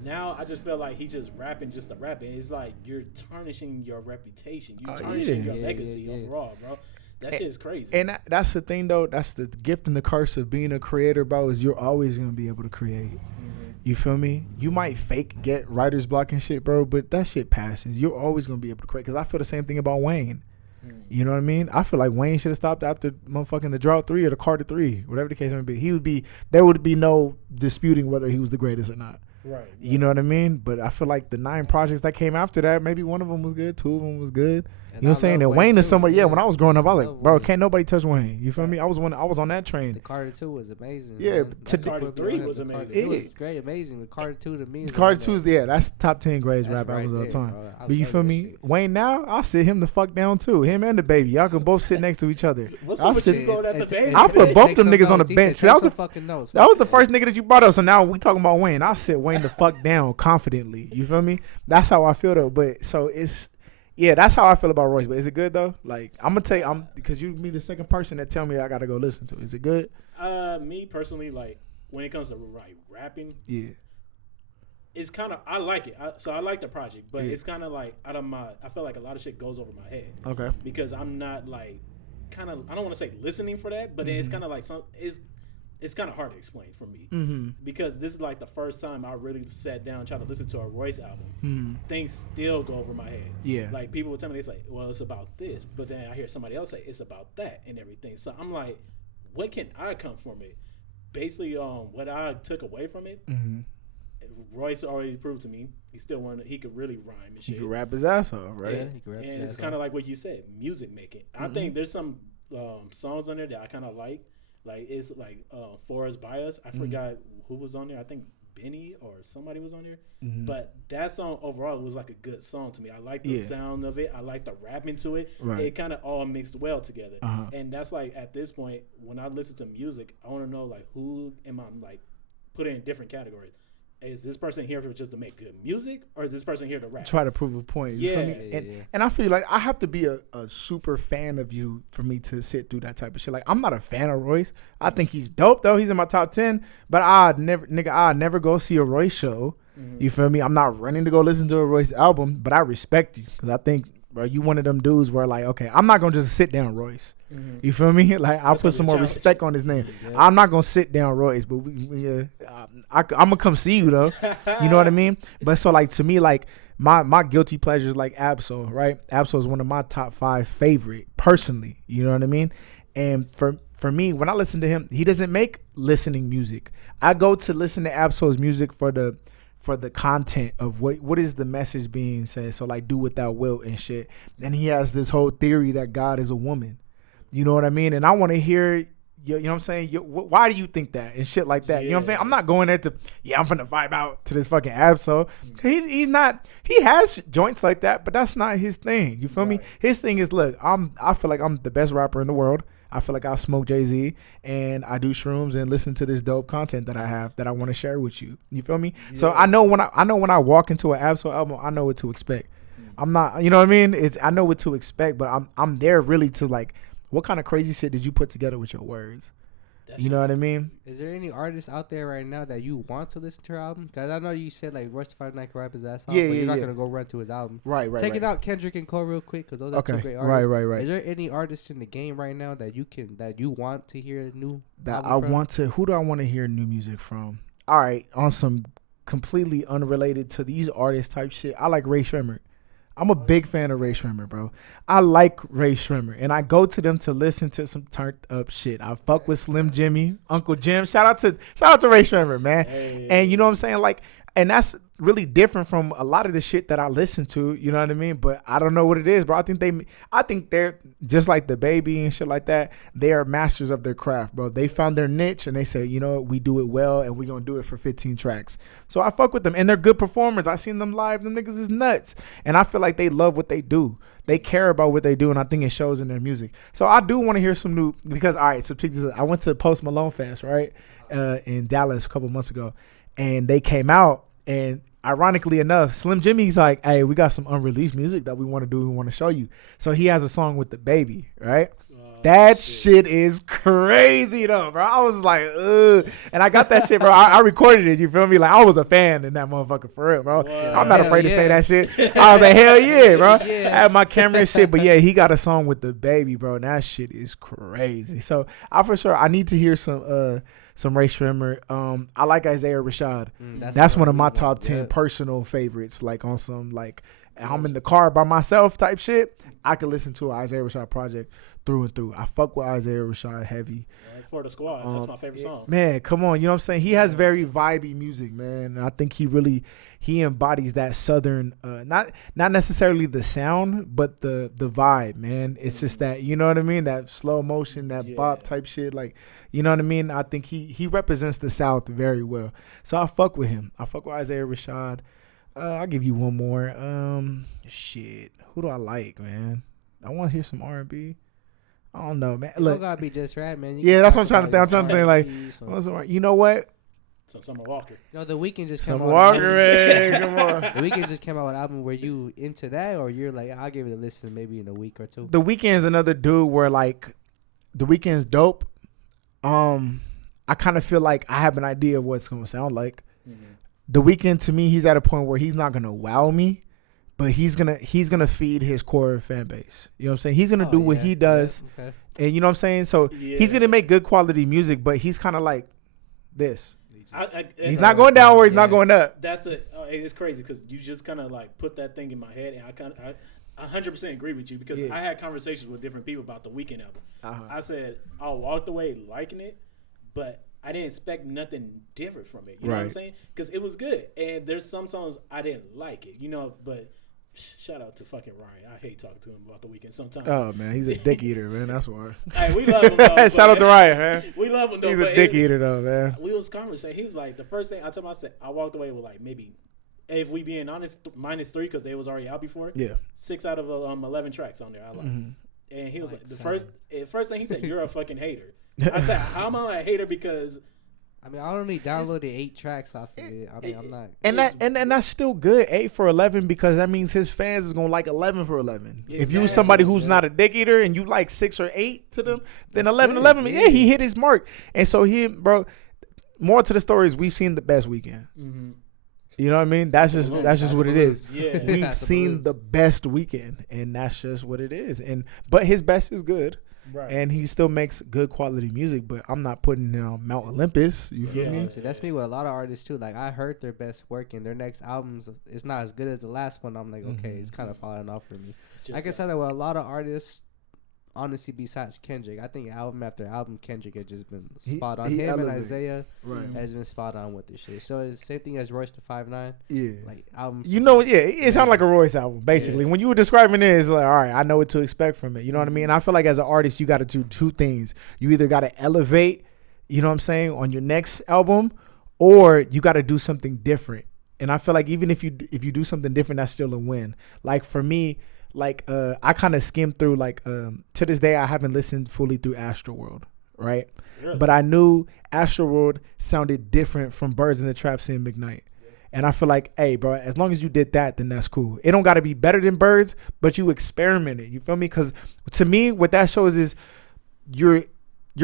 Now I just feel like he's just rapping just to rapping. It's like you're tarnishing your reputation. You're tarnishing your legacy overall, bro. That shit is crazy. And that's the thing, though. That's the gift and the curse of being a creator, bro, is you're always going to be able to create. Mm-hmm. You feel me? You might fake get writer's block and shit, bro, but that shit passes. You're always going to be able to create. Because I feel the same thing about Wayne. Mm-hmm. You know what I mean? I feel like Wayne should have stopped after motherfucking the Drought 3 or the Carter 3, whatever the case may be. There would be no disputing whether he was the greatest or not. Right. You know what I mean? But I feel like the 9 projects that came after that, maybe one of them was good, 2 of them was good. You know what I'm saying? And Wayne is somebody. Yeah, when I was growing up, I was like, bro, can't nobody touch Wayne. You feel me? I was on that train. The Carter 2 was amazing. Yeah, Carter 3 was amazing. It was great, amazing. The Carter 2 to me. Carter 2 is that's top 10 greatest rap albums of all time. But you feel me? Wayne now, I'll sit him the fuck down too. Him and the baby, y'all can both sit next to each other. I'll put both them niggas on the bench. That was the first nigga that you brought up. So now we talking about Wayne. I'll sit Wayne the fuck down confidently. You feel me? That's how I feel though. But so it's. Yeah, that's how I feel about Royce. But is it good though? Like, I'm gonna tell you, because you be the second person that tell me I gotta go listen to it. Is it good? Me personally, like, when it comes to rapping, yeah, it's kind of, I like it. So I like the project, but it's kind of like I feel like a lot of shit goes over my head. Okay. Because I'm not like, I don't want to say listening for that, but then it's kind of like it's kind of hard to explain for me because this is like the first time I really sat down and tried to listen to a Royce album. Things still go over my head. Yeah. Like, people would tell me, it's like, well, it's about this, but then I hear somebody else say it's about that and everything. So I'm like, what can I come from it? basically what I took away from it. Royce already proved to me he could really rhyme and shit. He could rap his ass off, right? Yeah, he could rap and his it's ass kind of off. like what you said, music making. I think there's some songs on there that I kind of like it's like For Us By Us. I forgot who was on there. I think Benny or somebody was on there, but that song overall was like a good song to me. I like the sound of it. I like the rapping to it. Right. It kind of all mixed well together, and that's like at this point when I listen to music, I want to know like who am I like put in different categories. Is this person here for just to make good music, or is this person here to rap? Try to prove a point. You feel me? And I feel like I have to be a super fan of you for me to sit through that type of shit. Like, I'm not a fan of Royce. I think he's dope though. He's in my top 10. But I'd never go see a Royce show. You feel me? I'm not running to go listen to a Royce album, but I respect you because I think, bro, you one of them dudes where like, okay, I'm not gonna just sit down Royce. You feel me? Like, I'll put some more respect on his name. Yeah. I'm not gonna sit down Royce, but I'm gonna come see you though. You know what I mean? But so like to me, like my guilty pleasure is like Absol, right? Absol is one of my top 5 favorite personally. You know what I mean? And for me, when I listen to him, he doesn't make listening music. I go to listen to Absol's music for the content of what is the message being said. So like do without will and shit. And he has this whole theory that God is a woman. You know what I mean? And I want to hear, you know what I'm saying? Why do you think that? And shit like that. You know what I'm saying? I'm not going there to, I'm finna vibe out to this fucking Absol. He's not, he has joints like that, but that's not his thing. You feel me? His thing is, look, I feel like I'm the best rapper in the world. I feel like I smoke Jay-Z and I do shrooms and listen to this dope content that I have that I want to share with you. You feel me? Yeah. So I know when I walk into an Absol album, I know what to expect. I'm not, you know what I mean? I know what to expect, but I'm there really to like, what kind of crazy shit did you put together with your words? You know what I mean? Is there any artists out there right now that you want to listen to her album? Because I know you said like Royce the 5 Nine can rap his ass off, but you're not gonna go run to his album. Right. Taking out Kendrick and Cole real quick because those are two great artists. Right. Is there any artists in the game right now that you want to hear new? That I want to. Who do I want to hear new music from? All right, on some completely unrelated to these artists type shit. I like Ray Shremmer. I'm a big fan of Ray Shremmer, bro. I like Ray Shremmer, and I go to them to listen to some turned up shit. I fuck with Slim Jimmy, Uncle Jim. Shout out to Ray Shremmer, man. Hey. And you know what I'm saying? Like, and that's really different from a lot of the shit that I listen to. You know what I mean? But I don't know what it is, bro. I think they're just like the Baby and shit like that. They are masters of their craft, bro. They found their niche and they say, you know what, we do it well and we're gonna do it for 15 tracks. So I fuck with them, and they're good performers. I seen them live. Them niggas is nuts, and I feel like they love what they do. They care about what they do, and I think it shows in their music. So I do want to hear some new, because all right, so I went to Post Malone Fest, right, in Dallas a couple months ago, and they came out, and ironically enough, Slim Jimmy's like, hey, we got some unreleased music that we want to do, we want to show you. So he has a song with the Baby, right? That shit is crazy though, bro. I was like, ugh. And I got that shit, bro. I recorded it, you feel me? Like, I was a fan in that motherfucker for real, bro. I'm not afraid to say that shit. I was like, hell yeah, bro. I had my camera and shit, but yeah, he got a song with the Baby, bro. And that shit is crazy. So I need to hear some Ray Shremmer. I like Isaiah Rashad. That's one of my top 10 personal favorites. Like on some like, I'm in the car by myself type shit, I could listen to an Isaiah Rashad project through and through. I fuck with Isaiah Rashad heavy. For the Squad, that's my favorite song. Man, come on, you know what I'm saying? He has very vibey music, man. And I think he embodies that southern, not necessarily the sound, but the vibe, man. It's just that, you know what I mean? That slow motion, that bop type shit, like, you know what I mean? I think he represents the South very well. So I fuck with him. I fuck with Isaiah Rashad. I'll give you one more. Shit. Who do I like, man? I want to hear some R&B. I don't know, man. Look, don't gotta be just rap, man. That's what I'm trying to think. I'm trying to think like, you know what? So Summer Walker. You know, The Weeknd just came out. Summer Walker, come on. The Weeknd just came out with an album. Were you into that, or you're like, I'll give it a listen maybe in a week or two? The Weeknd's another dude where like, The Weeknd's dope. I kind of feel like I have an idea of what it's gonna sound like. Mm-hmm. The Weeknd, to me, he's at a point where he's not gonna wow me, but he's gonna feed his core fan base. You know what I'm saying? He's gonna do what he does, and you know what I'm saying. So he's gonna make good quality music, but he's kind of like this. He's not going down where he's not going up. That's it's crazy because you just kind of like put that thing in my head, and I 100% agree with you because I had conversations with different people about the Weeknd album. I said I walked away liking it, but I didn't expect nothing different from it. You know what I'm saying? Because it was good. And there's some songs I didn't like it, you know, but shout out to fucking Ryan. I hate talking to him about the weekend sometimes. Oh, man, he's a dick eater, man. That's why. Hey, we love him, though. Shout out to Ryan, man. We love him, though. He's a dick eater, though, man. We was conversating. He's like, the first thing I told him, I said, I walked away with like maybe, if we being honest, -3 because they was already out before. Yeah. 6 out of 11 tracks on there I like. And he was like the first thing he said, you're a fucking hater. I said, how am I a hater? Because I mean, I only downloaded 8 tracks off of it. I mean, I'm not. And that's still good, 8 for 11, because that means his fans is gonna like 11 for 11. Exactly. If you somebody who's not a dick eater and you like 6 or 8 to them, then 11, yeah, he hit his mark. And so bro. More to the story is we've seen the best weekend. Mm-hmm. You know what I mean? That's just what it is. Yeah. We've seen the best weekend, and that's just what it is. But his best is good. Right. And he still makes good quality music, but I'm not putting him on Mount Olympus. You feel me? See, that's me with a lot of artists too. Like I heard their best work, and their next albums is not as good as the last one. I'm like, okay, it's kind of falling off for me. I can say that with a lot of artists. Honestly, besides Kendrick, I think album after album, Kendrick has just been spot on. Him and Isaiah has been spot on with this shit. So it's the same thing as Royce the 5'9". Yeah, like album. You know, it sounded like a Royce album basically. Yeah. When you were describing it, it's like, all right, I know what to expect from it. You know what I mean? And I feel like as an artist, you got to do 2 things. You either got to elevate, you know what I'm saying, on your next album, or you got to do something different. And I feel like even if you do something different, that's still a win. Like for me. Like, I kind of skimmed through, like, to this day, I haven't listened fully through Astroworld, right? Really? But I knew Astroworld sounded different from Birds in the Trap Scene McKnight. Yeah. And I feel like, hey, bro, as long as you did that, then that's cool. It don't got to be better than Birds, but you experimented. You feel me? Because to me, what that shows is you're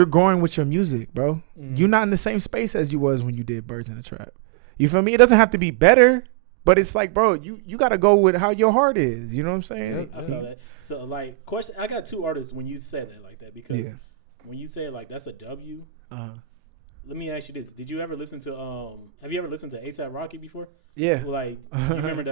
growing with your music, bro. Mm-hmm. You're not in the same space as you was when you did Birds in the Trap. You feel me? It doesn't have to be better. But it's like, bro, you got to go with how your heart is. You know what I'm saying? I feel that. So, like, question. I got 2 artists when you said that like that because when you say like that's a W. Let me ask you this: did you ever listen to Have you ever listened to A$AP Rocky before? Yeah. Like, you remember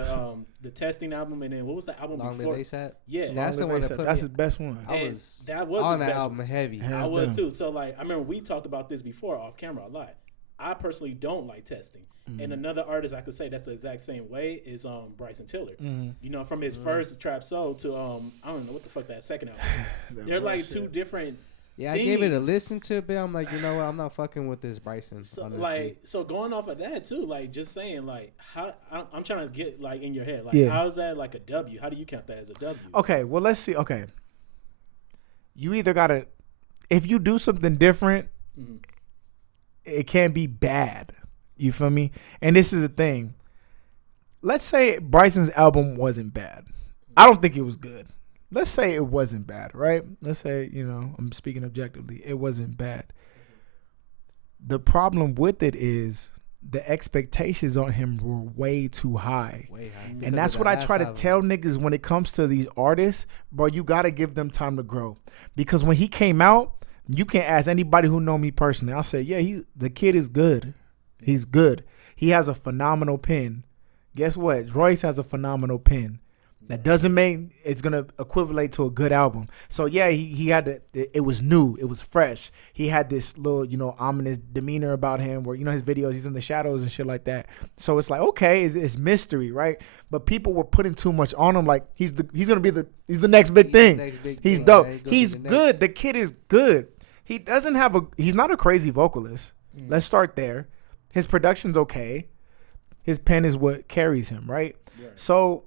the Testing album, and then what was the album Long before? Live A$AP? Yeah, that's the one. That's his best one. That was on his that best album one. heavy. I was too. So like, I remember we talked about this before off camera a lot. I personally don't like Testing. Mm-hmm. And another artist I could say that's the exact same way is Bryson Tiller. Mm-hmm. You know, from his first Trap Soul to I don't know what the fuck that second album. They're like 2 different. Yeah, things. I gave it a listen to a bit. I'm like, you know what? I'm not fucking with this Bryson. So going off of that too, like just saying like how I'm trying to get like in your head, like how is that like a W? How do you count that as a W? Okay, well let's see. Okay, you either gotta, if you do something different, it can't be bad. You feel me? And this is the thing. Let's say Bryson's album wasn't bad. I don't think it was good. Let's say it wasn't bad, right? Let's say, you know, I'm speaking objectively. It wasn't bad. The problem with it is the expectations on him were way too high. Way high. And that's what I try to tell niggas when it comes to these artists. Bro, you got to give them time to grow. Because when he came out, you can't ask anybody who know me personally. I'll say, yeah, the kid is good. He's good. He has a phenomenal pen. Guess what? Royce has a phenomenal pen. That doesn't mean it's going to equivalent to a good album. So, yeah, he had it was new. It was fresh. He had this little, you know, ominous demeanor about him where, you know, his videos, he's in the shadows and shit like that. So it's like, okay, it's mystery, right? But people were putting too much on him. Like, he's going to be the next big thing. He's dope. Right? He's good. The kid is good. He's not a crazy vocalist. Let's start there. His production's okay. His pen is what carries him, right? So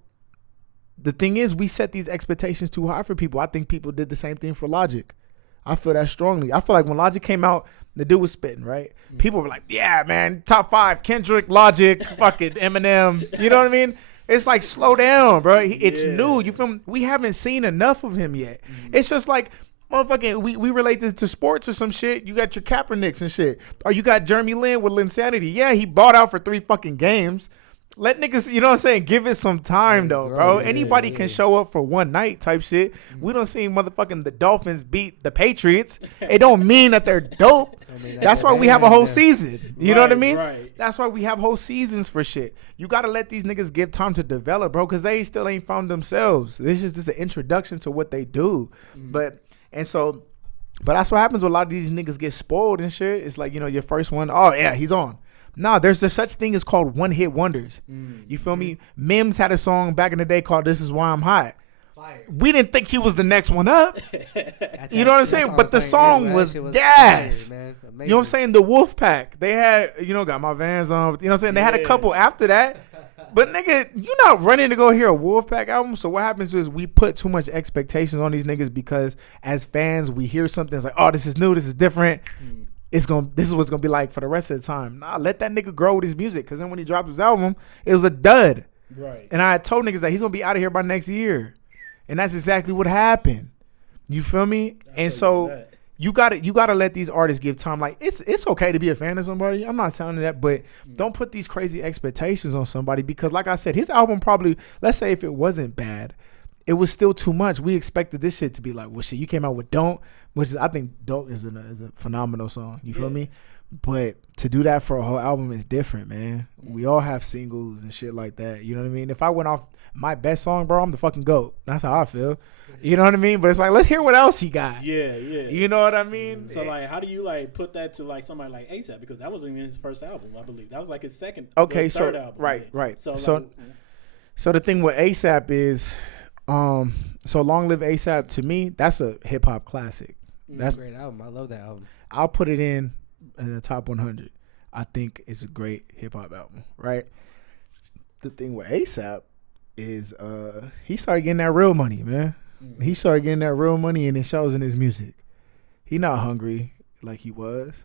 the thing is, we set these expectations too high for people. I think people did the same thing for Logic. I feel that strongly. I feel like when Logic came out, the dude was spitting, right? People were like, yeah, man, top 5, Kendrick, Logic, fucking Eminem. You know what I mean? It's like, slow down, bro. It's new. You feel me? We haven't seen enough of him yet. It's just like, motherfucking, we relate this to sports or some shit. You got your Kaepernicks and shit. Or you got Jeremy Lin with Linsanity. Yeah, he bought out for 3 fucking games. Let niggas, you know what I'm saying, give it some time though, bro. Anybody can show up for one night type shit. We don't see motherfucking the Dolphins beat the Patriots. It don't mean that they're dope. That's why we have a whole season. You know what I mean? Right. That's why we have whole seasons for shit. You got to let these niggas give time to develop, bro, because they still ain't found themselves. This is just an introduction to what they do. And so But that's what happens when a lot of these niggas get spoiled and shit. It's like, your first one, oh yeah, he's on. No, there's such thing as called one hit wonders. You feel me? Mims had a song back in the day called "This Is Why I'm Hot." Fire. We didn't think he was the next one up. You know what I'm saying? But the song was gas. Fire, you know what I'm saying? The Wolf Pack. They had, got my Vans on. You know what I'm saying? They had a couple after that. But nigga, you not running to go hear a Wolfpack album. So what happens is we put too much expectations on these niggas because as fans we hear something it's like, oh, this is new, this is different. This is what's gonna be like for the rest of the time. Nah, let that nigga grow with his music. Cause then when he dropped his album, it was a dud. Right. And I told niggas that he's gonna be out of here by next year. And that's exactly what happened. You feel me? And so you gotta let these artists give time. Like it's okay to be a fan of somebody. I'm not telling you that, but don't put these crazy expectations on somebody because, like I said, his album probably, let's say if it wasn't bad, it was still too much. We expected this shit to be like, well, shit, you came out with "Don't," which is I think "Don't" is a phenomenal song. You feel me? But to do that for a whole album is different, man. We all have singles and shit like that. You know what I mean? If I went off my best song, bro, I'm the fucking GOAT. That's how I feel. You know what I mean? But it's like, let's hear what else he got. Yeah. You know what I mean? So, like, how do you, like, put that to, like, somebody like A$AP? Because that wasn't even his first album, I believe. That was, like, his third album. Right. So the thing with A$AP is, so Long Live A$AP, to me, that's a hip-hop classic. That's a great album. I love that album. I'll put it in the top 100. I think it's a great hip-hop album, right? The thing with A$AP is he started getting that real money, man. He started getting that real money and it shows in his music. He not hungry like he was.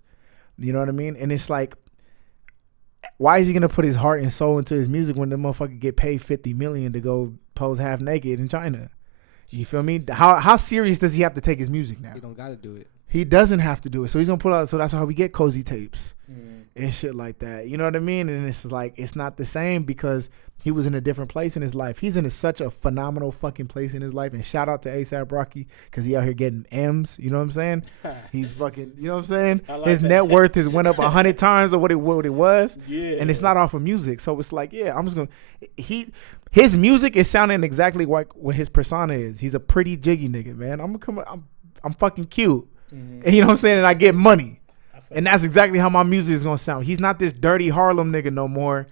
You know what I mean? And it's like, why is he gonna put his heart and soul into his music when the motherfucker get paid $50 million to go pose half naked in China? You feel me? How serious does he have to take his music now? He don't gotta do it. He doesn't have to do it. So he's gonna put out. So that's how we get cozy tapes and shit like that. You know what I mean? And it's like it's not the same because he was in a different place in his life. He's in such a phenomenal fucking place in his life. And shout out to A$AP Rocky because he out here getting M's. You know what I'm saying? He's fucking. You know what I'm saying? His net worth has went up 100 times of what it was. Yeah. And it's not off of music. So it's like, yeah, I'm just gonna. His music is sounding exactly like what his persona is. He's a pretty jiggy nigga, man. I'm fucking cute. And you know what I'm saying? And I get money. And that's exactly how my music is going to sound. He's not this dirty Harlem nigga no more,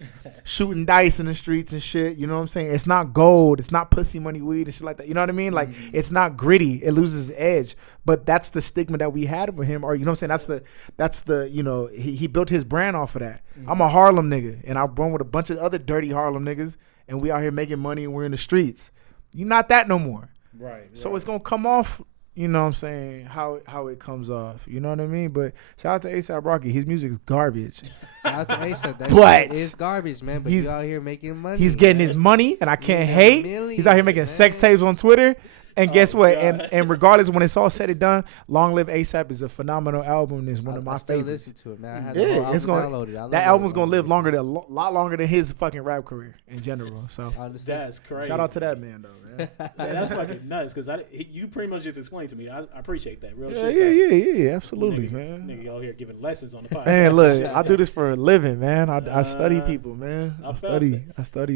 shooting dice in the streets and shit. You know what I'm saying? It's not gold. It's not pussy, money, weed and shit like that. You know what I mean? Like, it's not gritty. It loses its edge. But that's the stigma that we had for him. Or, you know what I'm saying? That's the you know, he built his brand off of that. I'm a Harlem nigga. And I'm born with a bunch of other dirty Harlem niggas. And we out here making money and we're in the streets. You're not that no more. Right. So it's going to come off. You know what I'm saying? How it comes off. You know what I mean? But shout out to A$AP Rocky. His music is garbage. Shout out to A$AP. That shit is garbage, man. But he's out here making money. He's getting his money, and I can't hate. He's out here making sex tapes on Twitter. And guess what? And regardless, when it's all said and done, Long Live A$AP is a phenomenal album. It's one of my favorites. Listen to it, man. It's going. That album's gonna live a lot longer than his fucking rap career in general. So that's crazy. Shout out to that man, though, man. That's fucking nuts because you pretty much just explained to me. I appreciate that. Real shit. Yeah, absolutely, man. Nigga out here giving lessons on the podcast. Man, look, I do this for a living, man. I study people, man. I study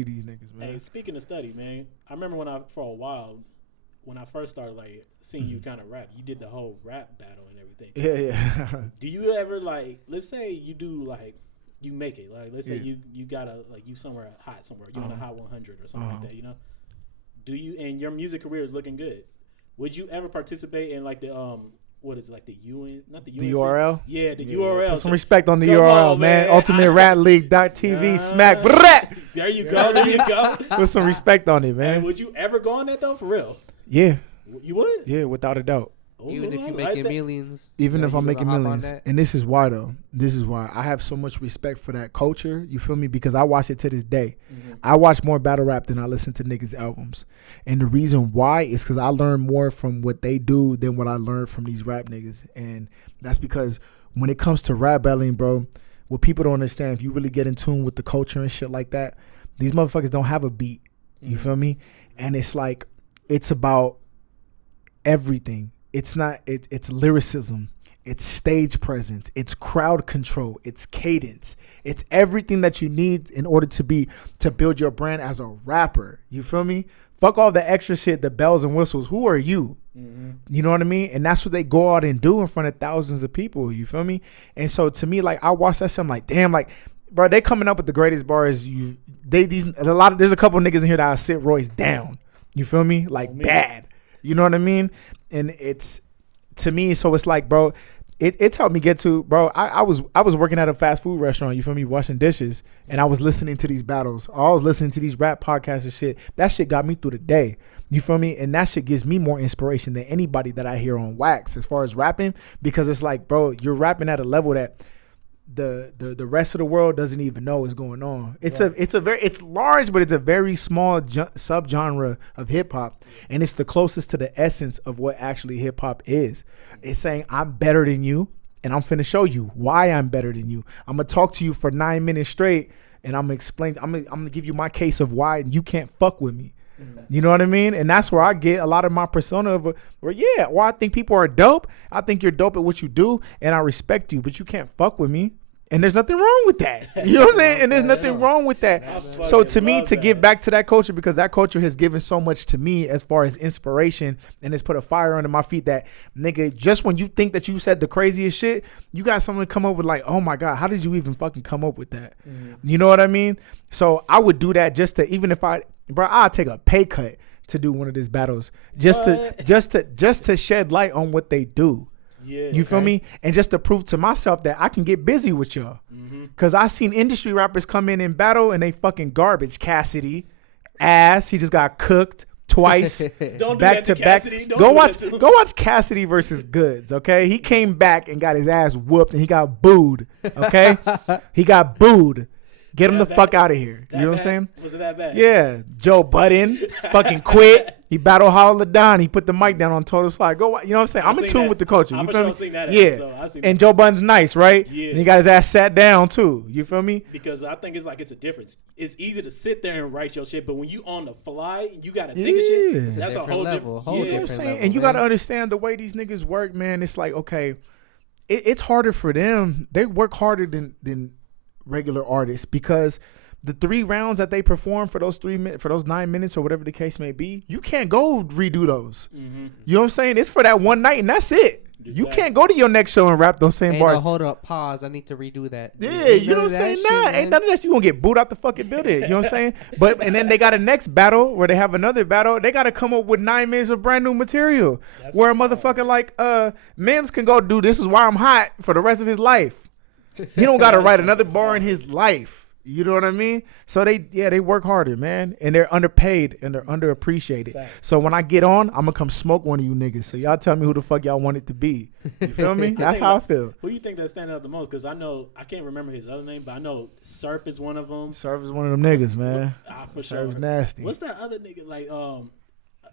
these niggas, man. Hey, speaking of study, man, I remember for a while. When I first started like seeing you kind of rap, you did the whole rap battle and everything. Yeah. Do you ever like, let's say you do like, you make it, like let's say you gotta like you somewhere hot somewhere, you on a hot 100 or something like that, you know? Do you, and your music career is looking good, would you ever participate in like the what is it, like the UN, not the UNC? The URL? Yeah, the URL. Put some respect on the URL, man. UltimateRapLeague.tv, smack. There you go. Put some respect on it, man. And would you ever go on that though, for real? Yeah. You would? Yeah, without a doubt. Even if you're making millions. Even if I'm making millions. And this is why, though. This is why. I have so much respect for that culture. You feel me? Because I watch it to this day. I watch more battle rap than I listen to niggas' albums. And the reason why is because I learn more from what they do than what I learned from these rap niggas. And that's because when it comes to rap battling, bro, what people don't understand, if you really get in tune with the culture and shit like that, these motherfuckers don't have a beat. You feel me? And it's like, it's about everything. It's lyricism, it's stage presence, it's crowd control, it's cadence, it's everything that you need in order to build your brand as a rapper. You feel me? Fuck all the extra shit, the bells and whistles. Who are you? Mm-hmm. You know what I mean? And that's what they go out and do in front of thousands of people. You feel me? And so to me, like I watch that shit, I'm like, damn, like, bro, they coming up with the greatest bars. There's a couple niggas in here that I sit Royce down. You feel me? Like bad. You know what I mean? And it's to me, so it's like, bro, it's helped me get to, bro. I was working at a fast food restaurant. You feel me? Washing dishes, and I was listening to these battles. I was listening to these rap podcasts and shit. That shit got me through the day. You feel me? And that shit gives me more inspiration than anybody that I hear on wax as far as rapping, because it's like, bro, you're rapping at a level that the rest of the world doesn't even know is going on. It's it's large, but it's a very small subgenre of hip hop, and it's the closest to the essence of what actually hip hop is. It's saying I'm better than you, and I'm finna show you why I'm better than you. I'm gonna talk to you for 9 minutes straight, and I'm gonna explain. I'm gonna give you my case of why you can't fuck with me. You know what I mean? And that's where I get a lot of my persona of I think people are dope. I think you're dope at what you do, and I respect you, but you can't fuck with me. And there's nothing wrong with that. You know what I'm saying? And there's nothing wrong with that. So to me, to give back to that culture, because that culture has given so much to me as far as inspiration, and it's put a fire under my feet that, nigga, just when you think that you said the craziest shit, you got someone come up with like, oh my God, how did you even fucking come up with that? You know what I mean? So I would do that just to, even if I'll take a pay cut to do one of these battles just to shed light on what they do. Yeah, you feel me? And just to prove to myself that I can get busy with y'all. Because I seen industry rappers come in and battle and they fucking garbage. Cassidy, ass. He just got cooked twice. Don't back do that to Cassidy. Go watch Cassidy versus Goods, okay? He came back and got his ass whooped and he got booed, okay? He got booed. Get him the fuck out of here. You know what I'm saying? Was it that bad? Yeah. Joe Budden fucking quit. He battled Holla Don. He put the mic down on Total Slide. Go, you know what I'm saying? I'm in tune with the culture. You feel me? Yeah. And Joe Budden's nice, right? Yeah. And he got his ass sat down too. You feel me? Because I think it's a difference. It's easy to sit there and write your shit, but when you on the fly, you gotta think of shit. That's a whole level. different. You know what I'm saying? And you gotta understand the way these niggas work, man. It's like, okay, it's harder for them. They work harder than regular artists, because the 3 rounds that they perform for those 9 minutes or whatever the case may be, you can't go redo those. You know what I'm saying? It's for that one night and that's it. Exactly. You can't go to your next show and rap those same bars. No, hold up, pause. I need to redo that. Yeah, you know what I'm saying? Ain't none of that. You gonna get booed out the fucking building. You know what I'm saying? And then they got a next battle where they have another battle. They got to come up with 9 minutes of brand new material. That's where a motherfucker like Mims can go do "This Is Why I'm Hot" for the rest of his life. He don't got to write another bar in his life. You know what I mean? So they work harder, man, and they're underpaid and they're underappreciated. Fact. So when I get on, I'm gonna come smoke one of you niggas. So y'all tell me who the fuck y'all want it to be. You feel me? That's how I feel. Who you think that stand out the most? Because I can't remember his other name, but I know Surf is one of them. Surf is one of them niggas, man. For sure. Surf's sure. Nasty. What's that other nigga like?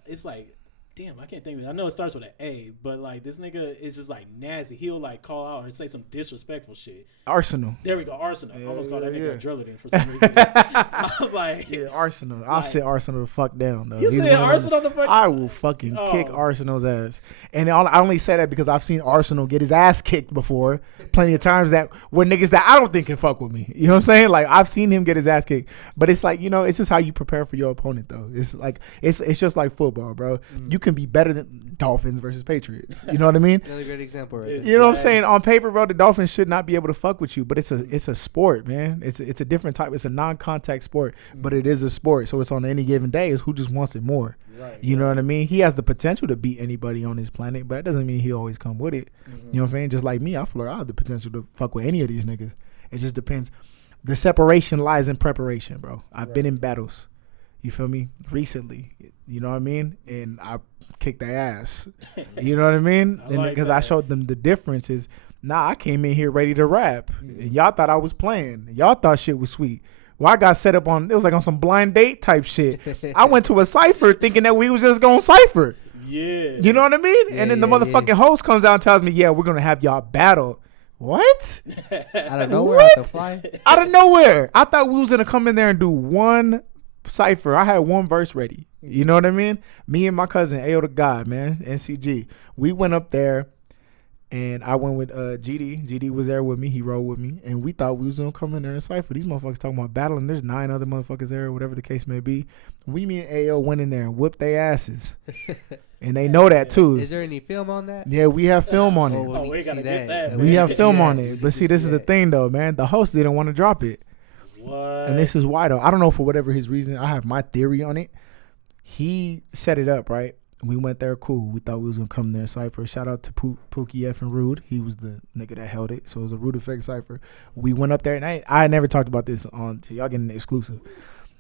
It's like. Damn, I can't think of it. I know it starts with an A, but like this nigga is just like nasty. He'll like call out or say some disrespectful shit. Arsenal. There we go, Arsenal. I almost called that nigga a Drillerding for some reason. I was like, yeah, Arsenal. I'll sit Arsenal the fuck down though. You said Arsenal the fuck? I will fucking kick Arsenal's ass. And I only say that because I've seen Arsenal get his ass kicked before, plenty of times that were niggas that I don't think can fuck with me. You know what I'm saying? Like I've seen him get his ass kicked. But it's like, you know, it's just how you prepare for your opponent though. It's like it's just like football, bro. You can be better than Dolphins versus Patriots. You know what I mean? Another great example, right? You know what I'm saying? On paper, bro, the Dolphins should not be able to fuck with you, but it's a sport, man. It's a different type. It's a non-contact sport, but it is a sport. So it's on any given day. It's who just wants it more. Right, you know what I mean? He has the potential to beat anybody on this planet, but that doesn't mean he always come with it. You know what I'm saying? Just like me, I feel like I have the potential to fuck with any of these niggas. It just depends. The separation lies in preparation, bro. I've been in battles. You feel me? Recently. You know what I mean? And I kicked their ass. You know what I mean? Because I showed them the differences. I came in here ready to rap. And y'all thought I was playing. Y'all thought shit was sweet. Well, I got set up on, it was like on some blind date type shit. I went to a cypher thinking that we was just going to cypher. Yeah. You know what I mean? And then the motherfucking host comes out and tells me, yeah, we're going to have y'all battle. What? Out of nowhere, out the fly? Out of nowhere. I thought we was going to come in there and do one cypher. I had one verse ready. You know what I mean? Me and my cousin, Ayo the God, man, NCG. We went up there And I went with GD. GD was there with me. He rode with me. And we thought we was going to come in there and cypher. These motherfuckers talking about battling. There's 9 other motherfuckers there, whatever the case may be. Me and AO went in there and whipped their asses. And they know that, too. Is there any film on that? Yeah, we have film on it. Oh, we got to get that. We have film on it. But see, this is the thing, though, man. The host didn't want to drop it. What? And this is why, though. I don't know for whatever his reason. I have my theory on it. He set it up, right? We went there, cool. We thought we was going to come there, cypher. Shout out to Pookie F and Rude. He was the nigga that held it. So it was a Rude Effect cypher. We went up there, and I never talked about this on, so y'all getting an exclusive.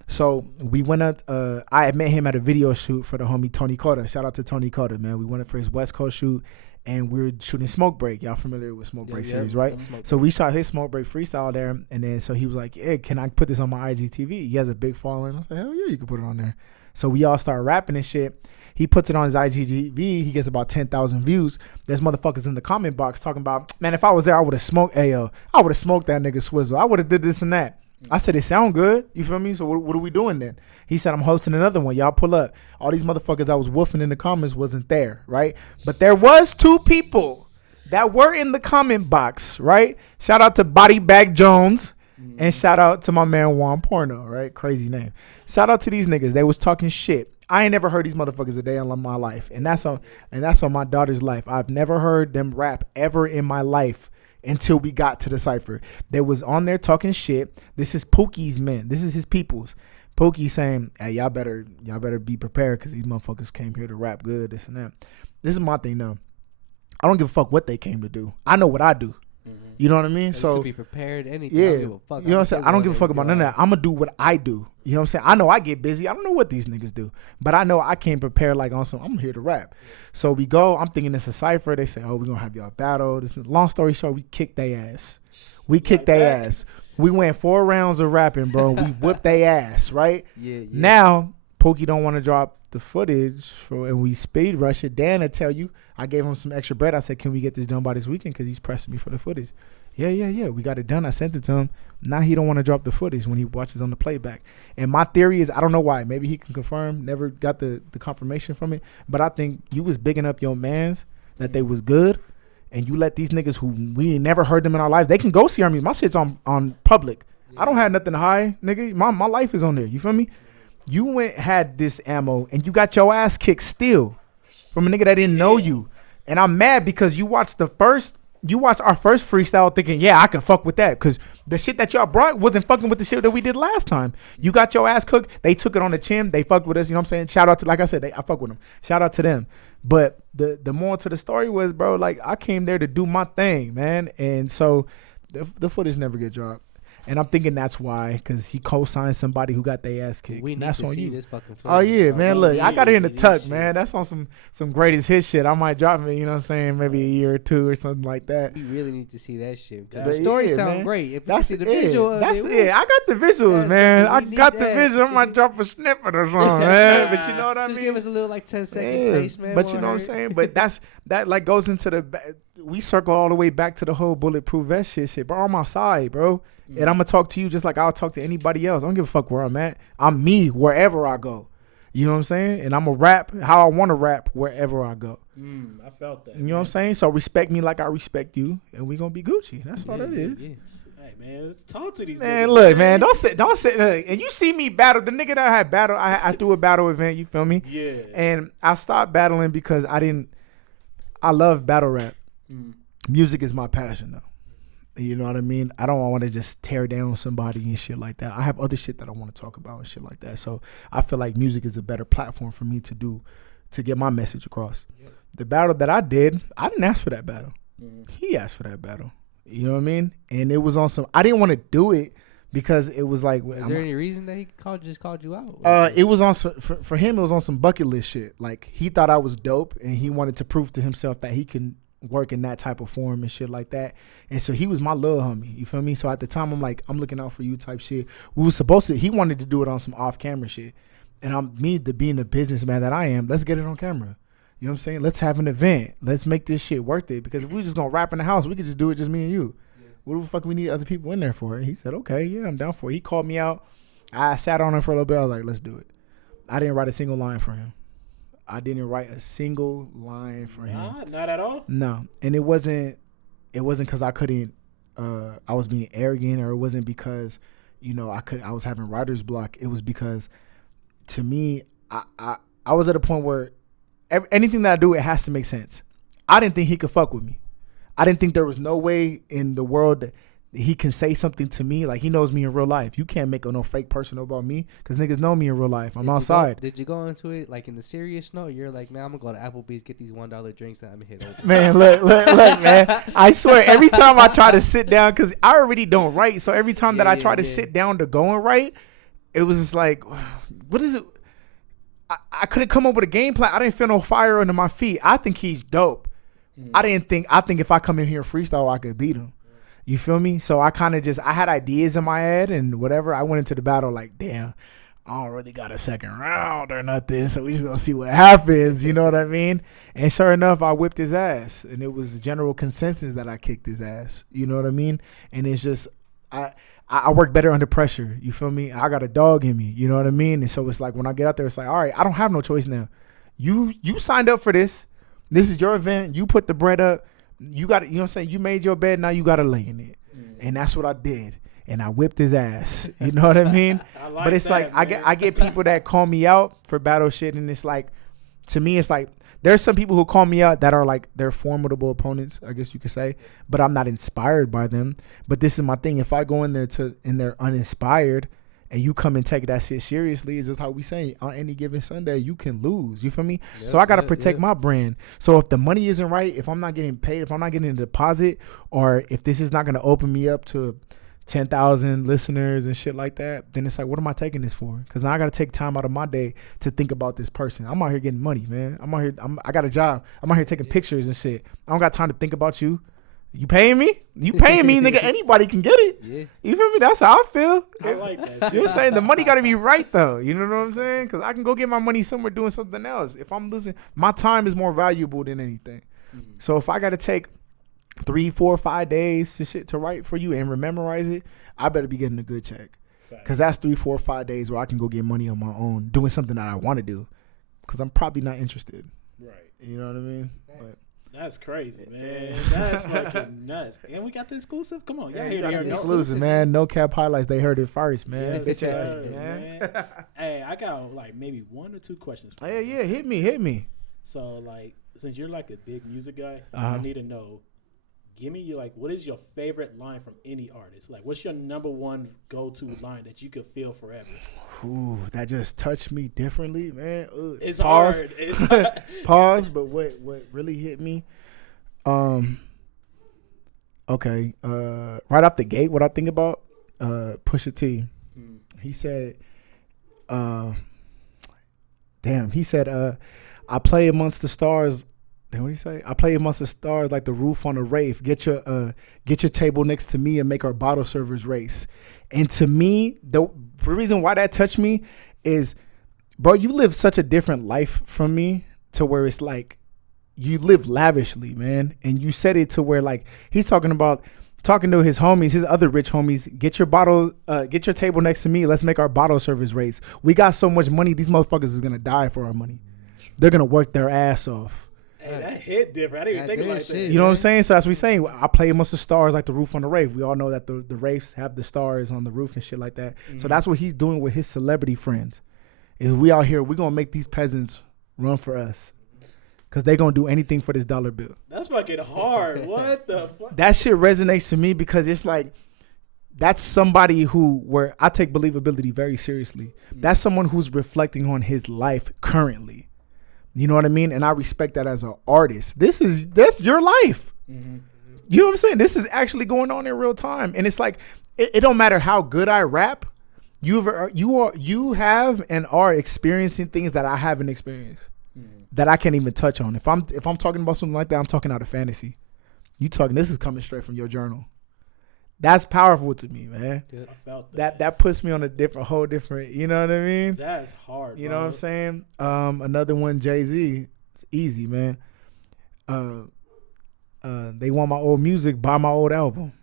So we went up, I had met him at a video shoot for the homie Tony Coda. Shout out to Tony Coda, man. We went up for his West Coast shoot, and we were shooting Smoke Break. Y'all familiar with Smoke Break series, right? So we shot his Smoke Break freestyle there, and then so he was like, hey, can I put this on my IGTV? He has a big following. I was like, hell yeah, you can put it on there. So we all start rapping and shit. He puts it on his IGTV. He gets about 10,000 views. There's motherfuckers in the comment box talking about, man, if I was there, I would have smoked Ayo. I would have smoked that nigga Swizzle. I would have did this and that. I said, it sound good. You feel me? So what are we doing then? He said, I'm hosting another one. Y'all pull up. All these motherfuckers I was woofing in the comments wasn't there, right? But there was 2 people that were in the comment box, right? Shout out to Body Bag Jones and shout out to my man Juan Porno, right? Crazy name. Shout out to these niggas. They was talking shit. I ain't never heard these motherfuckers a day in my life. And that's on my daughter's life. I've never heard them rap ever in my life until we got to the cypher. They was on there talking shit. This is Pookie's men. This is his people's. Pookie saying, hey, y'all better be prepared because these motherfuckers came here to rap good, this and that. This is my thing though. I don't give a fuck what they came to do. I know what I do. You know what I mean? So you could be prepared anytime. Yeah. You know what I'm saying? I don't give a fuck about none of that. I'm going to do what I do. You know what I'm saying? I know I get busy. I don't know what these niggas do. But I know I came prepared like on some, I'm here to rap. So we go. I'm thinking it's a cypher. They say, oh, we're going to have y'all battle. This is, long story short, we kicked their ass. We kicked their ass. We went 4 rounds of rapping, bro. We whipped their ass, right? Yeah. Now, Pokey don't want to drop the footage and we speed rush it. Dan will tell you, I gave him some extra bread. I said, can we get this done by this weekend? Because he's pressing me for the footage. Yeah. We got it done. I sent it to him. Now he don't want to drop the footage when he watches on the playback. And my theory is, I don't know why. Maybe he can confirm. Never got the confirmation from it. But I think you was bigging up your mans that they was good. And you let these niggas who we ain't never heard them in our lives, they can go see our music. My shit's on public. I don't have nothing to hide, nigga. My life is on there. You feel me? You had this ammo and you got your ass kicked still from a nigga that didn't know you. And I'm mad because you watched our first freestyle thinking, yeah, I can fuck with that. Because the shit that y'all brought wasn't fucking with the shit that we did last time. You got your ass cooked. They took it on the chin. They fucked with us. You know what I'm saying? Shout out to, like I said, I fuck with them. Shout out to them. But the more to the story was, bro, like I came there to do my thing, man. And so the footage never get dropped. And I'm thinking that's why, because he co-signed somebody who got their ass kicked. We need that's to on see you. This fucking footage. Oh yeah, man. Look, I got it in the tuck, shit. man. That's on some greatest hit shit. I might drop it, you know what I'm saying, maybe a year or 2 or something like that. We really need to see that shit. But The story sounds man. great. If That's we see the it. visual, That's it. I got the visuals, man. I got the visual. I might drop a snippet or something, man. But you know what I mean? Just give us a little like 10-second taste, man. But you know what I'm saying? But that like goes into we circle all the way back to the whole bulletproof vest shit. Bro, I'm outside, bro. And I'm going to talk to you just like I'll talk to anybody else. I don't give a fuck where I'm at. I'm me wherever I go. You know what I'm saying? And I'm going to rap how I want to rap wherever I go. I felt that. You know what I'm saying? So respect me like I respect you, and we going to be Gucci. That's all that is. Yeah. Hey, man, talk to these man, niggas. Look, man, don't sit. And you see me battle. The nigga that I had battle, I threw a battle event, you feel me? Yeah. And I stopped battling because I love battle rap. Music is my passion, though. You know what I mean? I don't want to just tear down somebody and shit like that. I have other shit that I want to talk about and shit like that. So I feel like music is a better platform for me to get my message across. Yeah. The battle that I didn't ask for that battle. He asked for that battle. You know what I mean? And it was on some, I didn't want to do it because it was like. Is there any reason that he just called you out? It was on, for him, it was on some bucket list shit. Like he thought I was dope and he wanted to prove to himself that he can work in that type of form and shit like that. And so he was my little homie, you feel me? So at the time I'm like, I'm looking out for you type shit. We were supposed to, he wanted to do it on some off camera shit. And being the businessman that I am, let's get it on camera. You know what I'm saying? Let's have an event. Let's make this shit worth it. Because if we just gonna rap in the house, we could just do it just me and you. Yeah. What the fuck we need other people in there for? He said, okay, yeah, I'm down for it. He called me out. I sat on him for a little bit. I was like, let's do it. I didn't write a single line for him. I didn't write a single line for him. Not at all. No, and it wasn't because I couldn't. I was being arrogant, or it wasn't because, I was having writer's block. It was because, to me, I was at a point where anything that I do, it has to make sense. I didn't think he could fuck with me. I didn't think there was no way in the world that he can say something to me. Like, he knows me in real life. You can't make no fake person about me, because niggas know me in real life. I'm outside. Did you go into it like in the serious note? You're like, man, I'm gonna go to Applebee's, get these $1 drinks that I'm gonna hit over. Man, look, man. I swear, every time I try to sit down, because I already don't write, so every time that I try to sit down to go and write, it was just like, what is it? I couldn't come up with a game plan. I didn't feel no fire under my feet. I think he's dope. I think if I come in here and freestyle, I could beat him. You feel me? So I kind of I had ideas in my head and whatever. I went into the battle like, damn, I don't really got a second round or nothing. So we just gonna see what happens. You know what I mean? And sure enough, I whipped his ass. And it was general consensus that I kicked his ass. You know what I mean? And it's just, I work better under pressure. You feel me? I got a dog in me. You know what I mean? And so it's like, when I get out there, it's like, all right, I don't have no choice now. You signed up for this. This is your event. You put the bread up. You got it. You know what I'm saying? You made your bed. Now you got to lay in it. And that's what I did. And I whipped his ass. You know what I mean? But it's that, like, I get people that call me out for battle shit. And it's like, to me, it's like, there's some people who call me out that are like, they're formidable opponents, I guess you could say. But I'm not inspired by them. But this is my thing. If I go in there and they're uninspired, and you come and take that shit seriously, it's just how we say, on any given Sunday, you can lose. You feel me? Yep, so I got to protect my brand. So if the money isn't right, if I'm not getting paid, if I'm not getting a deposit, or if this is not going to open me up to 10,000 listeners and shit like that, then it's like, what am I taking this for? Because now I got to take time out of my day to think about this person. I'm out here getting money, man. I'm out here. I got a job. I'm out here taking pictures and shit. I don't got time to think about you. You paying me? You paying me, nigga? Anybody can get it. Yeah. You feel me? That's how I feel. I like that. You know what I'm saying? The money got to be right, though. You know what I'm saying? Because I can go get my money somewhere doing something else. If I'm losing, my time is more valuable than anything. Mm-hmm. So if I got to take 3, 4, 5 days to write for you and memorize it, I better be getting a good check. Because that's 3, 4, 5 days where I can go get money on my own, doing something that I want to do. Because I'm probably not interested. Right. You know what I mean? But that's crazy, man. That's fucking nuts. And we got the exclusive. Come on, y'all hear the exclusive, man. NoCap highlights. They heard it first, man. Yes, sir, man. Hey, I got like maybe 1 or 2 questions. For you. Yeah. Hit me. So, like, since you're like a big music guy, I need to know. Give me what is your favorite line from any artist? Like, what's your number one go-to line that you could feel forever? Ooh, that just touched me differently, man. It's hard. It's hard. Pause. But what really hit me? Okay. Right off the gate, what I think about Pusha T. He said, He said, I play amongst the stars. What did he say? I play amongst the stars like the roof on a rave. Get your table next to me and make our bottle servers race. And to me, the reason why that touched me is, bro, you live such a different life from me, to where it's like you live lavishly, man. And you said it to where, like, he's talking to his homies, his other rich homies. Get your table next to me. Let's make our bottle service race. We got so much money, these motherfuckers is gonna die for our money. They're gonna work their ass off. Hey, that hit different. I didn't even think about that. You know what I'm saying? So that's what we're saying. I play amongst the stars like the roof on the rave. We all know that the raves have the stars on the roof and shit like that. Mm-hmm. So that's what he's doing with his celebrity friends. Is we out here, we're going to make these peasants run for us. Because they're going to do anything for this dollar bill. That's fucking hard. What the fuck? That shit resonates to me because it's like, that's somebody where I take believability very seriously. Mm-hmm. That's someone who's reflecting on his life currently. You know what I mean? And I respect that as an artist. That's your life. Mm-hmm. You know what I'm saying? This is actually going on in real time. And it's like, it don't matter how good I rap. You have and are experiencing things that I haven't experienced, that I can't even touch on. If I'm talking about something like that, I'm talking out of fantasy. You talking, this is coming straight from your journal. That's powerful to me, man. I felt that. That puts me on a whole different, you know what I mean? That's hard, You know what I'm saying? Another one, Jay-Z. It's easy, man. They want my old music, buy my old album.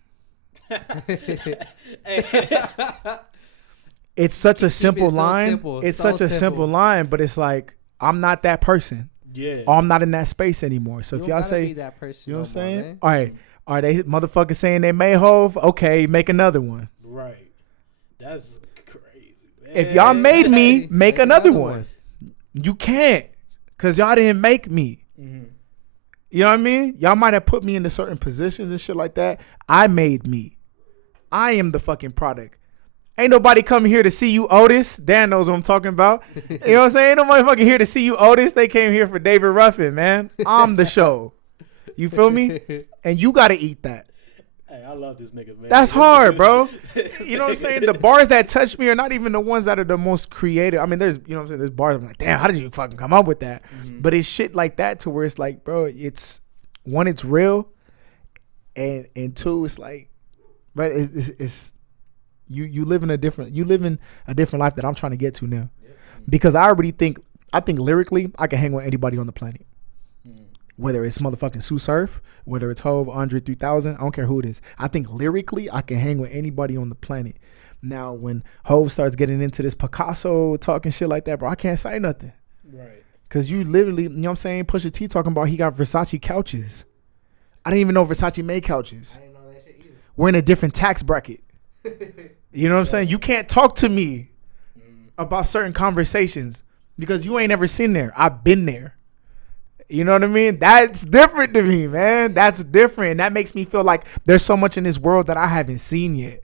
It's such a simple line. It's such a simple line, but it's like, I'm not that person. Yeah. Or I'm not in that space anymore. So You if don't y'all gotta say, be that person, you know what I'm no more, saying? man. All right. Are they motherfuckers saying they made Hove? Okay, make another one. Right. That's crazy. Man. If y'all made me, make another one. You can't. Because y'all didn't make me. Mm-hmm. You know what I mean? Y'all might have put me into certain positions and shit like that. I made me. I am the fucking product. Ain't nobody coming here to see you, Otis. Dan knows what I'm talking about. You know what I'm saying? Ain't nobody fucking here to see you, Otis. They came here for David Ruffin, man. I'm the show. You feel me? And you got to eat that. Hey, I love this nigga, man. That's hard, bro. You know what I'm saying? The bars that touch me are not even the ones that are the most creative. I mean, there's, you know what I'm saying? There's bars I'm like, damn, how did you fucking come up with that? Mm-hmm. But it's shit like that to where it's like, bro, it's, one, it's real. And two, it's like, right, it's you live in a different life that I'm trying to get to now. Yep. Because I think lyrically, I can hang with anybody on the planet. Whether it's motherfucking Sue Surf, whether it's Hove, Andre 3000, I don't care who it is. I think lyrically, I can hang with anybody on the planet. Now, when Hove starts getting into this Picasso talking shit like that, bro, I can't say nothing. Right. Because you literally, you know what I'm saying, Pusha T talking about he got Versace couches. I didn't even know Versace made couches. I didn't know that shit either. We're in a different tax bracket. You know what I'm saying? You can't talk to me about certain conversations because you ain't ever seen there. I've been there. You know what I mean? That's different to me, man. That's different. That makes me feel like there's so much in this world that I haven't seen yet.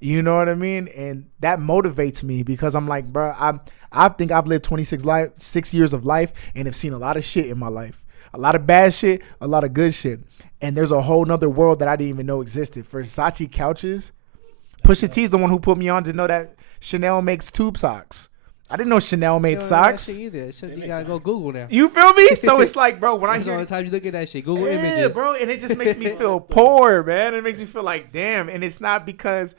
You know what I mean? And that motivates me because I'm like, bro, I think I've lived 6 years of life and have seen a lot of shit in my life. A lot of bad shit, a lot of good shit. And there's a whole nother world that I didn't even know existed. Versace couches. Pusha T is the one who put me on to know that Chanel makes tube socks. I didn't know Chanel made socks. That shit either. Shit, you gotta go Google now. You feel me? So it's like, bro, when I hear all the time you look at that shit, Google images, images, bro, and it just makes me feel poor, man. It makes me feel like, damn. And it's not because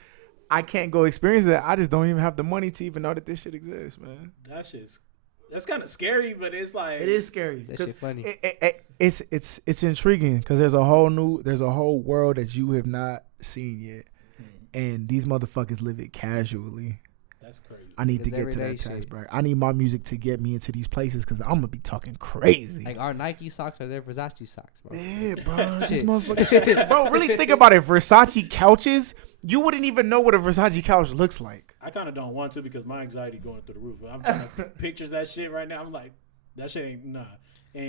I can't go experience it. I just don't even have the money to even know that this shit exists, man. That's kind of scary, but it's like it is scary. That shit funny. It's intriguing because there's a whole world that you have not seen yet, and these motherfuckers live it casually. That's crazy. I need to get to that tax bracket. I need my music to get me into these places because I'm gonna be talking crazy. Like our Nike socks are their Versace socks, bro. Yeah, bro. This motherfucker. Bro, really think about it. Versace couches. You wouldn't even know what a Versace couch looks like. I kind of don't want to because my anxiety going through the roof. I'm trying to picture that shit right now. I'm like, that shit ain't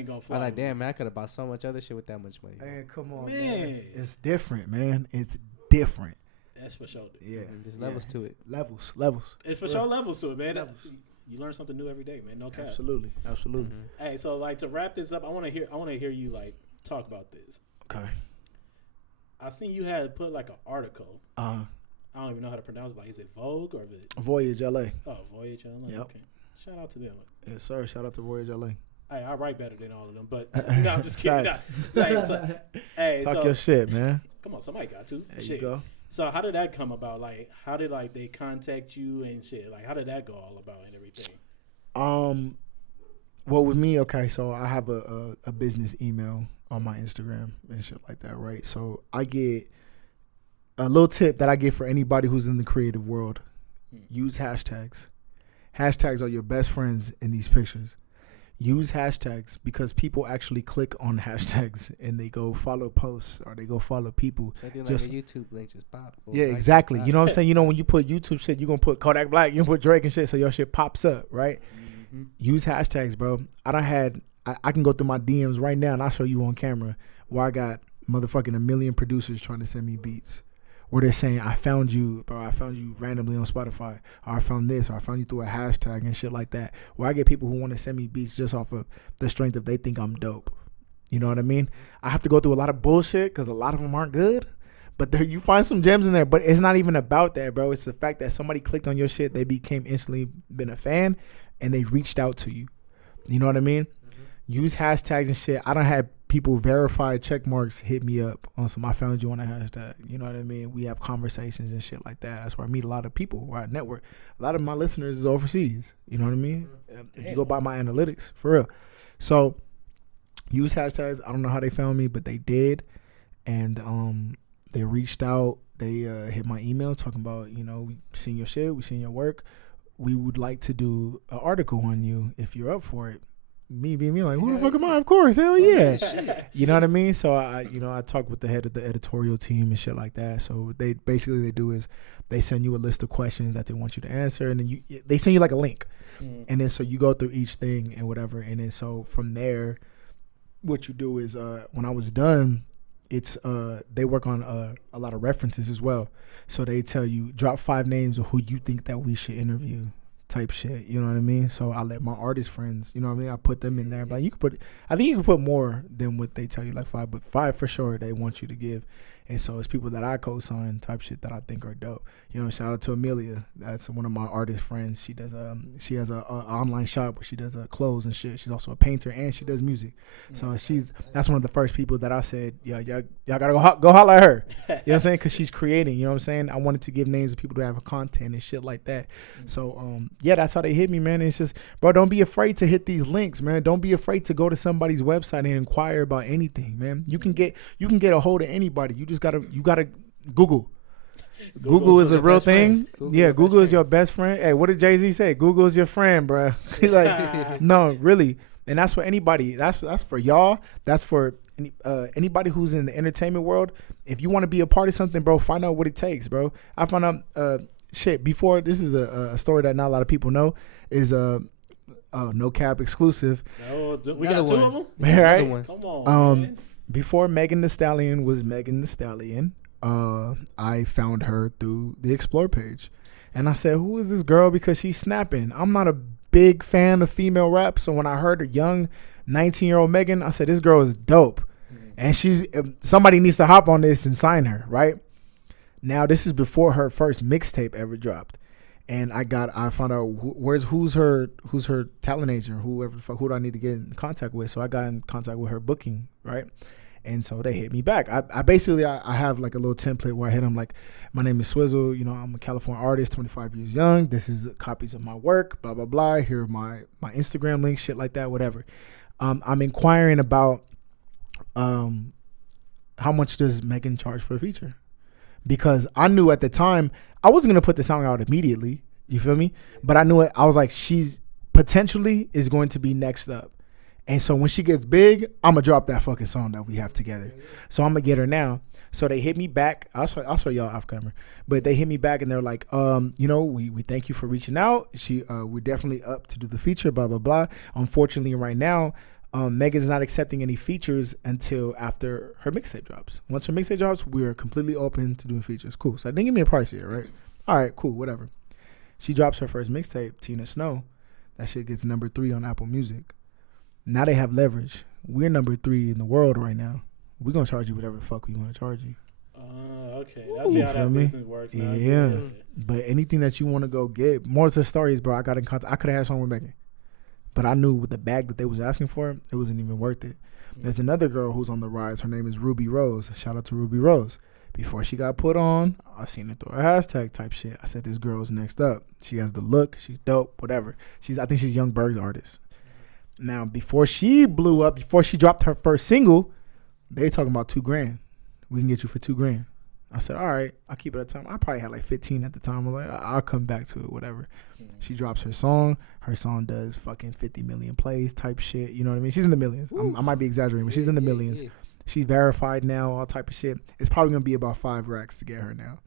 gonna fly. I'm like, damn, man, I could have bought so much other shit with that much money. Man, come on, man. It's different, man. It's different. That's for sure. Yeah. There's levels to it. Levels. It's for sure levels to it, man. You learn something new every day, man. No cap. Absolutely. Mm-hmm. Hey, so like to wrap this up, I want to hear you like talk about this. Okay. I seen you had put like an article. I don't even know how to pronounce it. Like, is it Vogue or is it Voyage LA? Oh, Voyage LA. Yep. Okay. Shout out to them. Yes, sir. Shout out to Voyage LA. Hey, I write better than all of them, but no, I'm just kidding. Talk your shit, man. Come on, somebody got to. There you go. So how did that come about? Like, how did like they contact you and shit? Like, how did that go all about and everything? Well, with me, okay, so I have a business email on my Instagram and shit like that, right? So I get a little tip that I get for anybody who's in the creative world. Use hashtags. Hashtags are your best friends in these pictures. Use hashtags because people actually click on hashtags and they go follow posts or they go follow people. So like a YouTube link just pop. Yeah, exactly. You know what I'm saying? You know, when you put YouTube shit, you're going to put Kodak Black, you put Drake and shit, so your shit pops up, right? Mm-hmm. Use hashtags, bro. I can go through my DMs right now and I'll show you on camera where I got motherfucking 1 million producers trying to send me beats. Where they're saying, I found you, bro, I found you randomly on Spotify, or I found this, or I found you through a hashtag and shit like that. Where I get people who want to send me beats just off of the strength of they think I'm dope. You know what I mean? I have to go through a lot of bullshit because a lot of them aren't good. But there, you find some gems in there. But it's not even about that, bro. It's the fact that somebody clicked on your shit, they became instantly been a fan, and they reached out to you. You know what I mean? Mm-hmm. Use hashtags and shit. I don't have people verified check marks hit me up on some I found you on a hashtag. You know what I mean? We have conversations and shit like that. That's where I meet a lot of people, where I network. A lot of my listeners is overseas. You know what I mean? If you go by my analytics, for real. So use hashtags. I don't know how they found me, but they did. And they reached out. They hit my email talking about, you know, we seen your shit, we seen your work. We would like to do an article on you if you're up for it. me being me, like, who the fuck am I? Of course, hell yeah. Shit. You know what I mean? So I talk with the head of the editorial team and shit like that. So they do is they send you a list of questions that they want you to answer, and then they send you like a link, and then so you go through each thing and whatever, and then so from there, what you do is when I was done, it's they work on a lot of references as well. So they tell you drop 5 names of who you think that we should interview. Type shit, you know what I mean? So I let my artist friends, you know what I mean? I put them in there, but I think you can put more than what they tell you, like 5, but 5 for sure they want you to give. And so it's people that I co-sign type shit that I think are dope. You know, shout out to Amelia. That's one of my artist friends. She does she has a online shop where she does clothes and shit. She's also a painter and she does music. So that's one of the first people that I said, y'all gotta go holler at her. You know what I'm saying? Because she's creating. You know what I'm saying? I wanted to give names of people who have content and shit like that. So yeah, that's how they hit me, man. And it's just, bro, don't be afraid to hit these links, man. Don't be afraid to go to somebody's website and inquire about anything, man. You can get a hold of anybody. You gotta Google. Google is a real thing. Google is your best friend. Hey, what did Jay-Z say? Google is your friend, bro. He's like, no, really. And that's for anybody. That's for y'all. That's for anybody who's in the entertainment world. If you want to be a part of something, bro, find out what it takes, bro. I found out before. This is a story that not a lot of people know. Is NoCap exclusive. No, we got 2 of them. Right? Come on, man. Before Megan Thee Stallion was Megan Thee Stallion, I found her through the Explore page. And I said, who is this girl? Because she's snapping. I'm not a big fan of female rap. So when I heard a young 19-year-old Megan, I said, this girl is dope. And somebody needs to hop on this and sign her, right? Now, this is before her first mixtape ever dropped. And I found out who's her talent agent, who do I need to get in contact with. So I got in contact with her booking, right? And so they hit me back. I basically have like a little template where I hit them like, my name is Swizzle. You know, I'm a California artist, 25 years young. This is copies of my work, blah, blah, blah. Here are my Instagram links, shit like that, whatever. I'm inquiring about how much does Megan charge for a feature? Because I knew at the time I wasn't going to put the song out immediately. You feel me? But I knew it. I was like, she's potentially is going to be next up. And so when she gets big, I'm going to drop that fucking song that we have together. So I'm going to get her now. So they hit me back. I'll show y'all off camera. But they hit me back and they're like, you know, we thank you for reaching out. We're definitely up to do the feature, blah, blah, blah. Unfortunately, right now, Megan's not accepting any features until after her mixtape drops. Once her mixtape drops, we're completely open to doing features. Cool. So they didn't give me a price yet, right? All right, cool, whatever. She drops her first mixtape, Tina Snow. That shit gets number 3 on Apple Music. Now they have leverage. We're number 3 in the world right now. We're going to charge you whatever the fuck we want to charge you. Okay. That's how that business works now. Yeah. But anything that you want to go get, more of the stories, bro, I got in contact. I could have had a song with Megan. But I knew with the bag that they was asking for, it wasn't even worth it. There's another girl who's on the rise. Her name is Ruby Rose. Shout out to Ruby Rose. Before she got put on, I seen her throw a hashtag type shit. I said, this girl's next up. She has the look. She's dope, whatever. I think she's Young Berg's artist. Now, before she blew up, before she dropped her first single, they talking about $2,000. We can get you for $2,000. I said, all right, I'll keep it at the time. I probably had like 15 at the time. I was like, I'll come back to it, whatever. She drops her song. Her song does fucking 50 million plays type shit. You know what I mean? She's in the millions. I might be exaggerating, but she's in the millions. Yeah. She's verified now, all type of shit. It's probably going to be about 5 racks to get her now.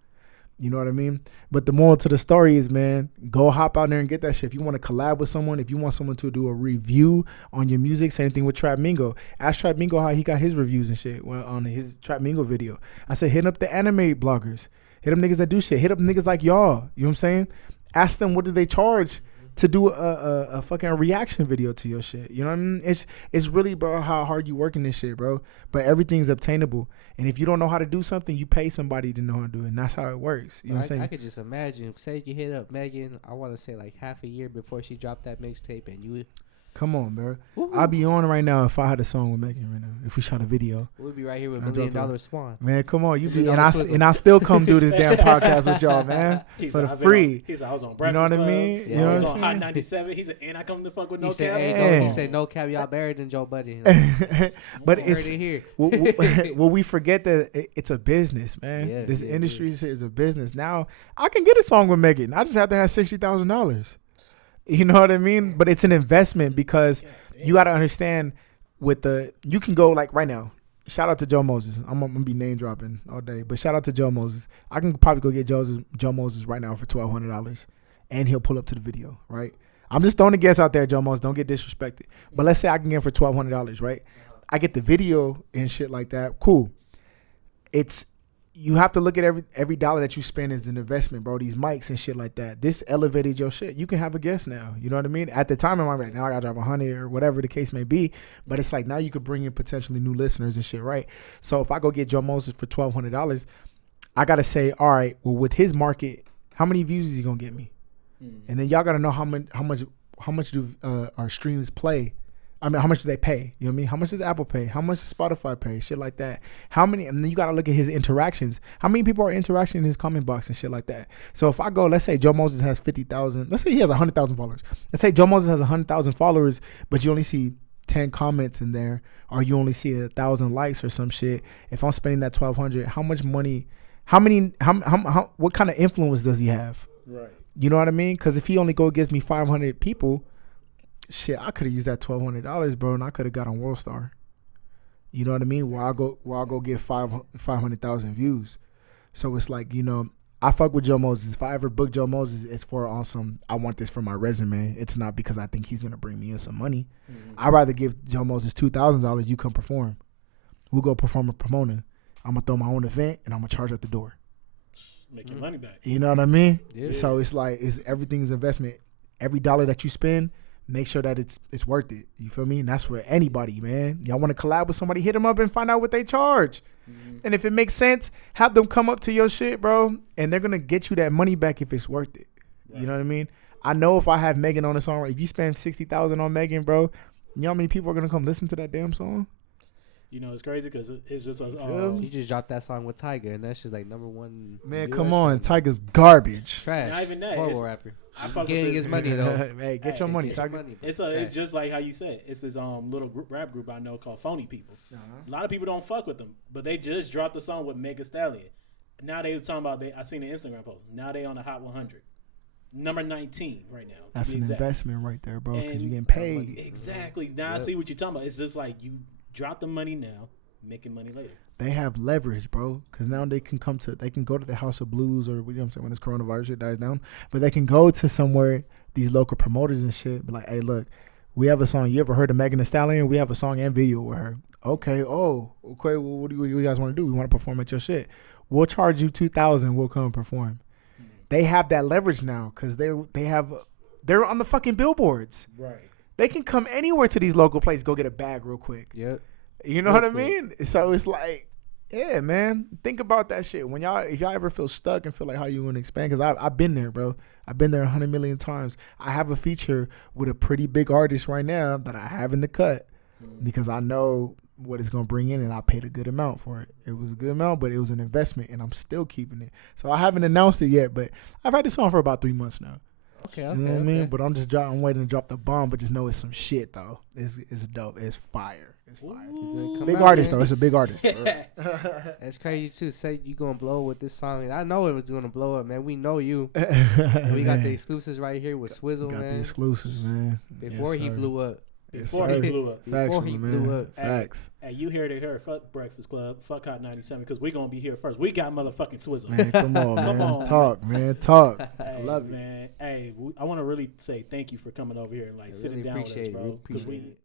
You know what I mean? But the moral to the story is, man, go hop out there and get that shit. If you want to collab with someone, if you want someone to do a review on your music, same thing with Trap Mingo. Ask Trap Mingo how he got his reviews and shit on his Trap Mingo video. I said, hit up the anime bloggers. Hit up niggas that do shit. Hit up niggas like y'all. You know what I'm saying? Ask them what do they charge to do a fucking reaction video to your shit. You know what I mean? It's really, bro, how hard you working this shit, bro. But everything's obtainable. And if you don't know how to do something, you pay somebody to know how to do it. And that's how it works. You know what I'm saying? I could just imagine. Say you hit up Megan, I want to say like half a year before she dropped that mixtape, and you... Come on, bro. Woo-hoo. I'll be on right now if I had a song with Megan right now. If we shot a video. We'll be right here with $1 Million Swan. Man, come on. You be and I still come do this damn podcast with y'all, man. For the free. I was on Breakfast You know what Club. I mean? Yeah. You know I what was I'm on saying? Hot 97. He said, and I come to fuck with He NoCap. said NoCap, y'all better than Joe Buddy. But it's here. well, we forget that it's a business, man. Yeah, this industry is a business. Now, I can get a song with Megan. I just have to have $60,000. You know what I mean? But it's an investment because You got to understand you can go like right now. Shout out to Joe Moses. I'm gonna be name dropping all day, but shout out to Joe Moses. I can probably go get Joe Moses right now for $1,200, and he'll pull up to the video. Right. I'm just throwing a guess out there, Joe Moses. Don't get disrespected. But let's say I can get him for $1,200. Right. I get the video and shit like that. Cool. You have to look at every dollar that you spend as an investment, bro. These mics and shit like that. This elevated your shit. You can have a guest now. You know what I mean? At the time, I'm like, now I got to drop 100 or whatever the case may be. But it's like now you could bring in potentially new listeners and shit, right? So if I go get Joe Moses for $1,200, I got to say, all right, well, with his market, how many views is he going to get me? And then y'all got to know how much do our streams play. I mean, how much do they pay? You know what I mean? How much does Apple pay? How much does Spotify pay? Shit like that. And then you got to look at his interactions. How many people are interacting in his comment box and shit like that? So if I go, let's say Joe Moses has 50,000. Let's say he has 100,000 followers. Let's say Joe Moses has 100,000 followers, but you only see 10 comments in there, or you only see 1,000 likes or some shit. If I'm spending that $1,200, how much money, what kind of influence does he have? Right. You know what I mean? Because if he only gives me 500 people, shit, I could have used that $1,200, bro, and I could have got on World Star. You know what I mean? Where I go get 500,000 views. So it's like, you know, I fuck with Joe Moses. If I ever book Joe Moses, it's for awesome. I want this for my resume. It's not because I think he's gonna bring me in some money. I'd rather give Joe Moses $2,000. You come perform. We'll go perform a Pomona. I'm gonna throw my own event and I'm gonna charge at the door. Make your money back. You know what I mean? Yeah. So it's like everything's investment. Every dollar that you spend, make sure that it's worth it. You feel me? And that's where anybody, man. Y'all want to collab with somebody, hit them up and find out what they charge. And if it makes sense, have them come up to your shit, bro. And they're going to get you that money back if it's worth it. Right. You know what I mean? I know if I have Megan on the song, if you spend $60,000 on Megan, bro, you know how many people are going to come listen to that damn song? You know, it's crazy because it's just us. You just dropped that song with Tyga, and that's just like #1. Man, come on. Tyga's garbage. Trash. Not even that. Horrible rapper. I Getting his money, though. Hey, get your money, Tyga. It's just like how you said. It's this little rap group I know called Phony People. A lot of people don't fuck with them, but they just dropped a song with Megan Stallion. Now they were talking about, I seen the Instagram post. Now they on the Hot 100. Number 19 right now. That's an investment right there, bro, because you're getting paid. Exactly. Now I see what you're talking about. It's just like you drop the money now, making money later. They have leverage, bro, because now they can go to the House of Blues or, you know what I'm saying, when this coronavirus shit dies down, but they can go to somewhere, these local promoters and shit, be like, hey, look, we have a song. You ever heard of Megan Thee Stallion? We have a song and video with her. Okay, well, what do you guys want to do? We want to perform at your shit. We'll charge you $2,000. We'll come and perform. They have that leverage now because they're on the fucking billboards. Right. They can come anywhere to these local places, go get a bag real quick. Yep. You know what I mean? So it's like, yeah, man. Think about that shit. If y'all ever feel stuck and feel like how you want to expand, because I've been there, bro. I've been there 100 million times. I have a feature with a pretty big artist right now that I have in the cut because I know what it's going to bring in, and I paid a good amount for it. It was a good amount, but it was an investment, and I'm still keeping it. So I haven't announced it yet, but I've had this song for about 3 months now. Okay. You know what I mean? But I'm waiting to drop the bomb, but just know it's some shit, though. It's dope. It's fire. It's fire. Big artist, though. It's a big artist. That's crazy, too. Say you going to blow with this song. I know it was going to blow up, man. We know you. We got the exclusives right here with Swizzle, man. Got the exclusives, man. Before he blew up. Before he blew up. Before he blew up. Facts. Hey, you heard it here. Fuck Breakfast Club. Fuck Hot 97, because we going to be here first. We got motherfucking Swizzle. Man, come on, man. Talk, man. Talk. Hey, I love it. Man. Hey, I want to really say thank you for coming over here and sitting really down with us, bro. Appreciate it.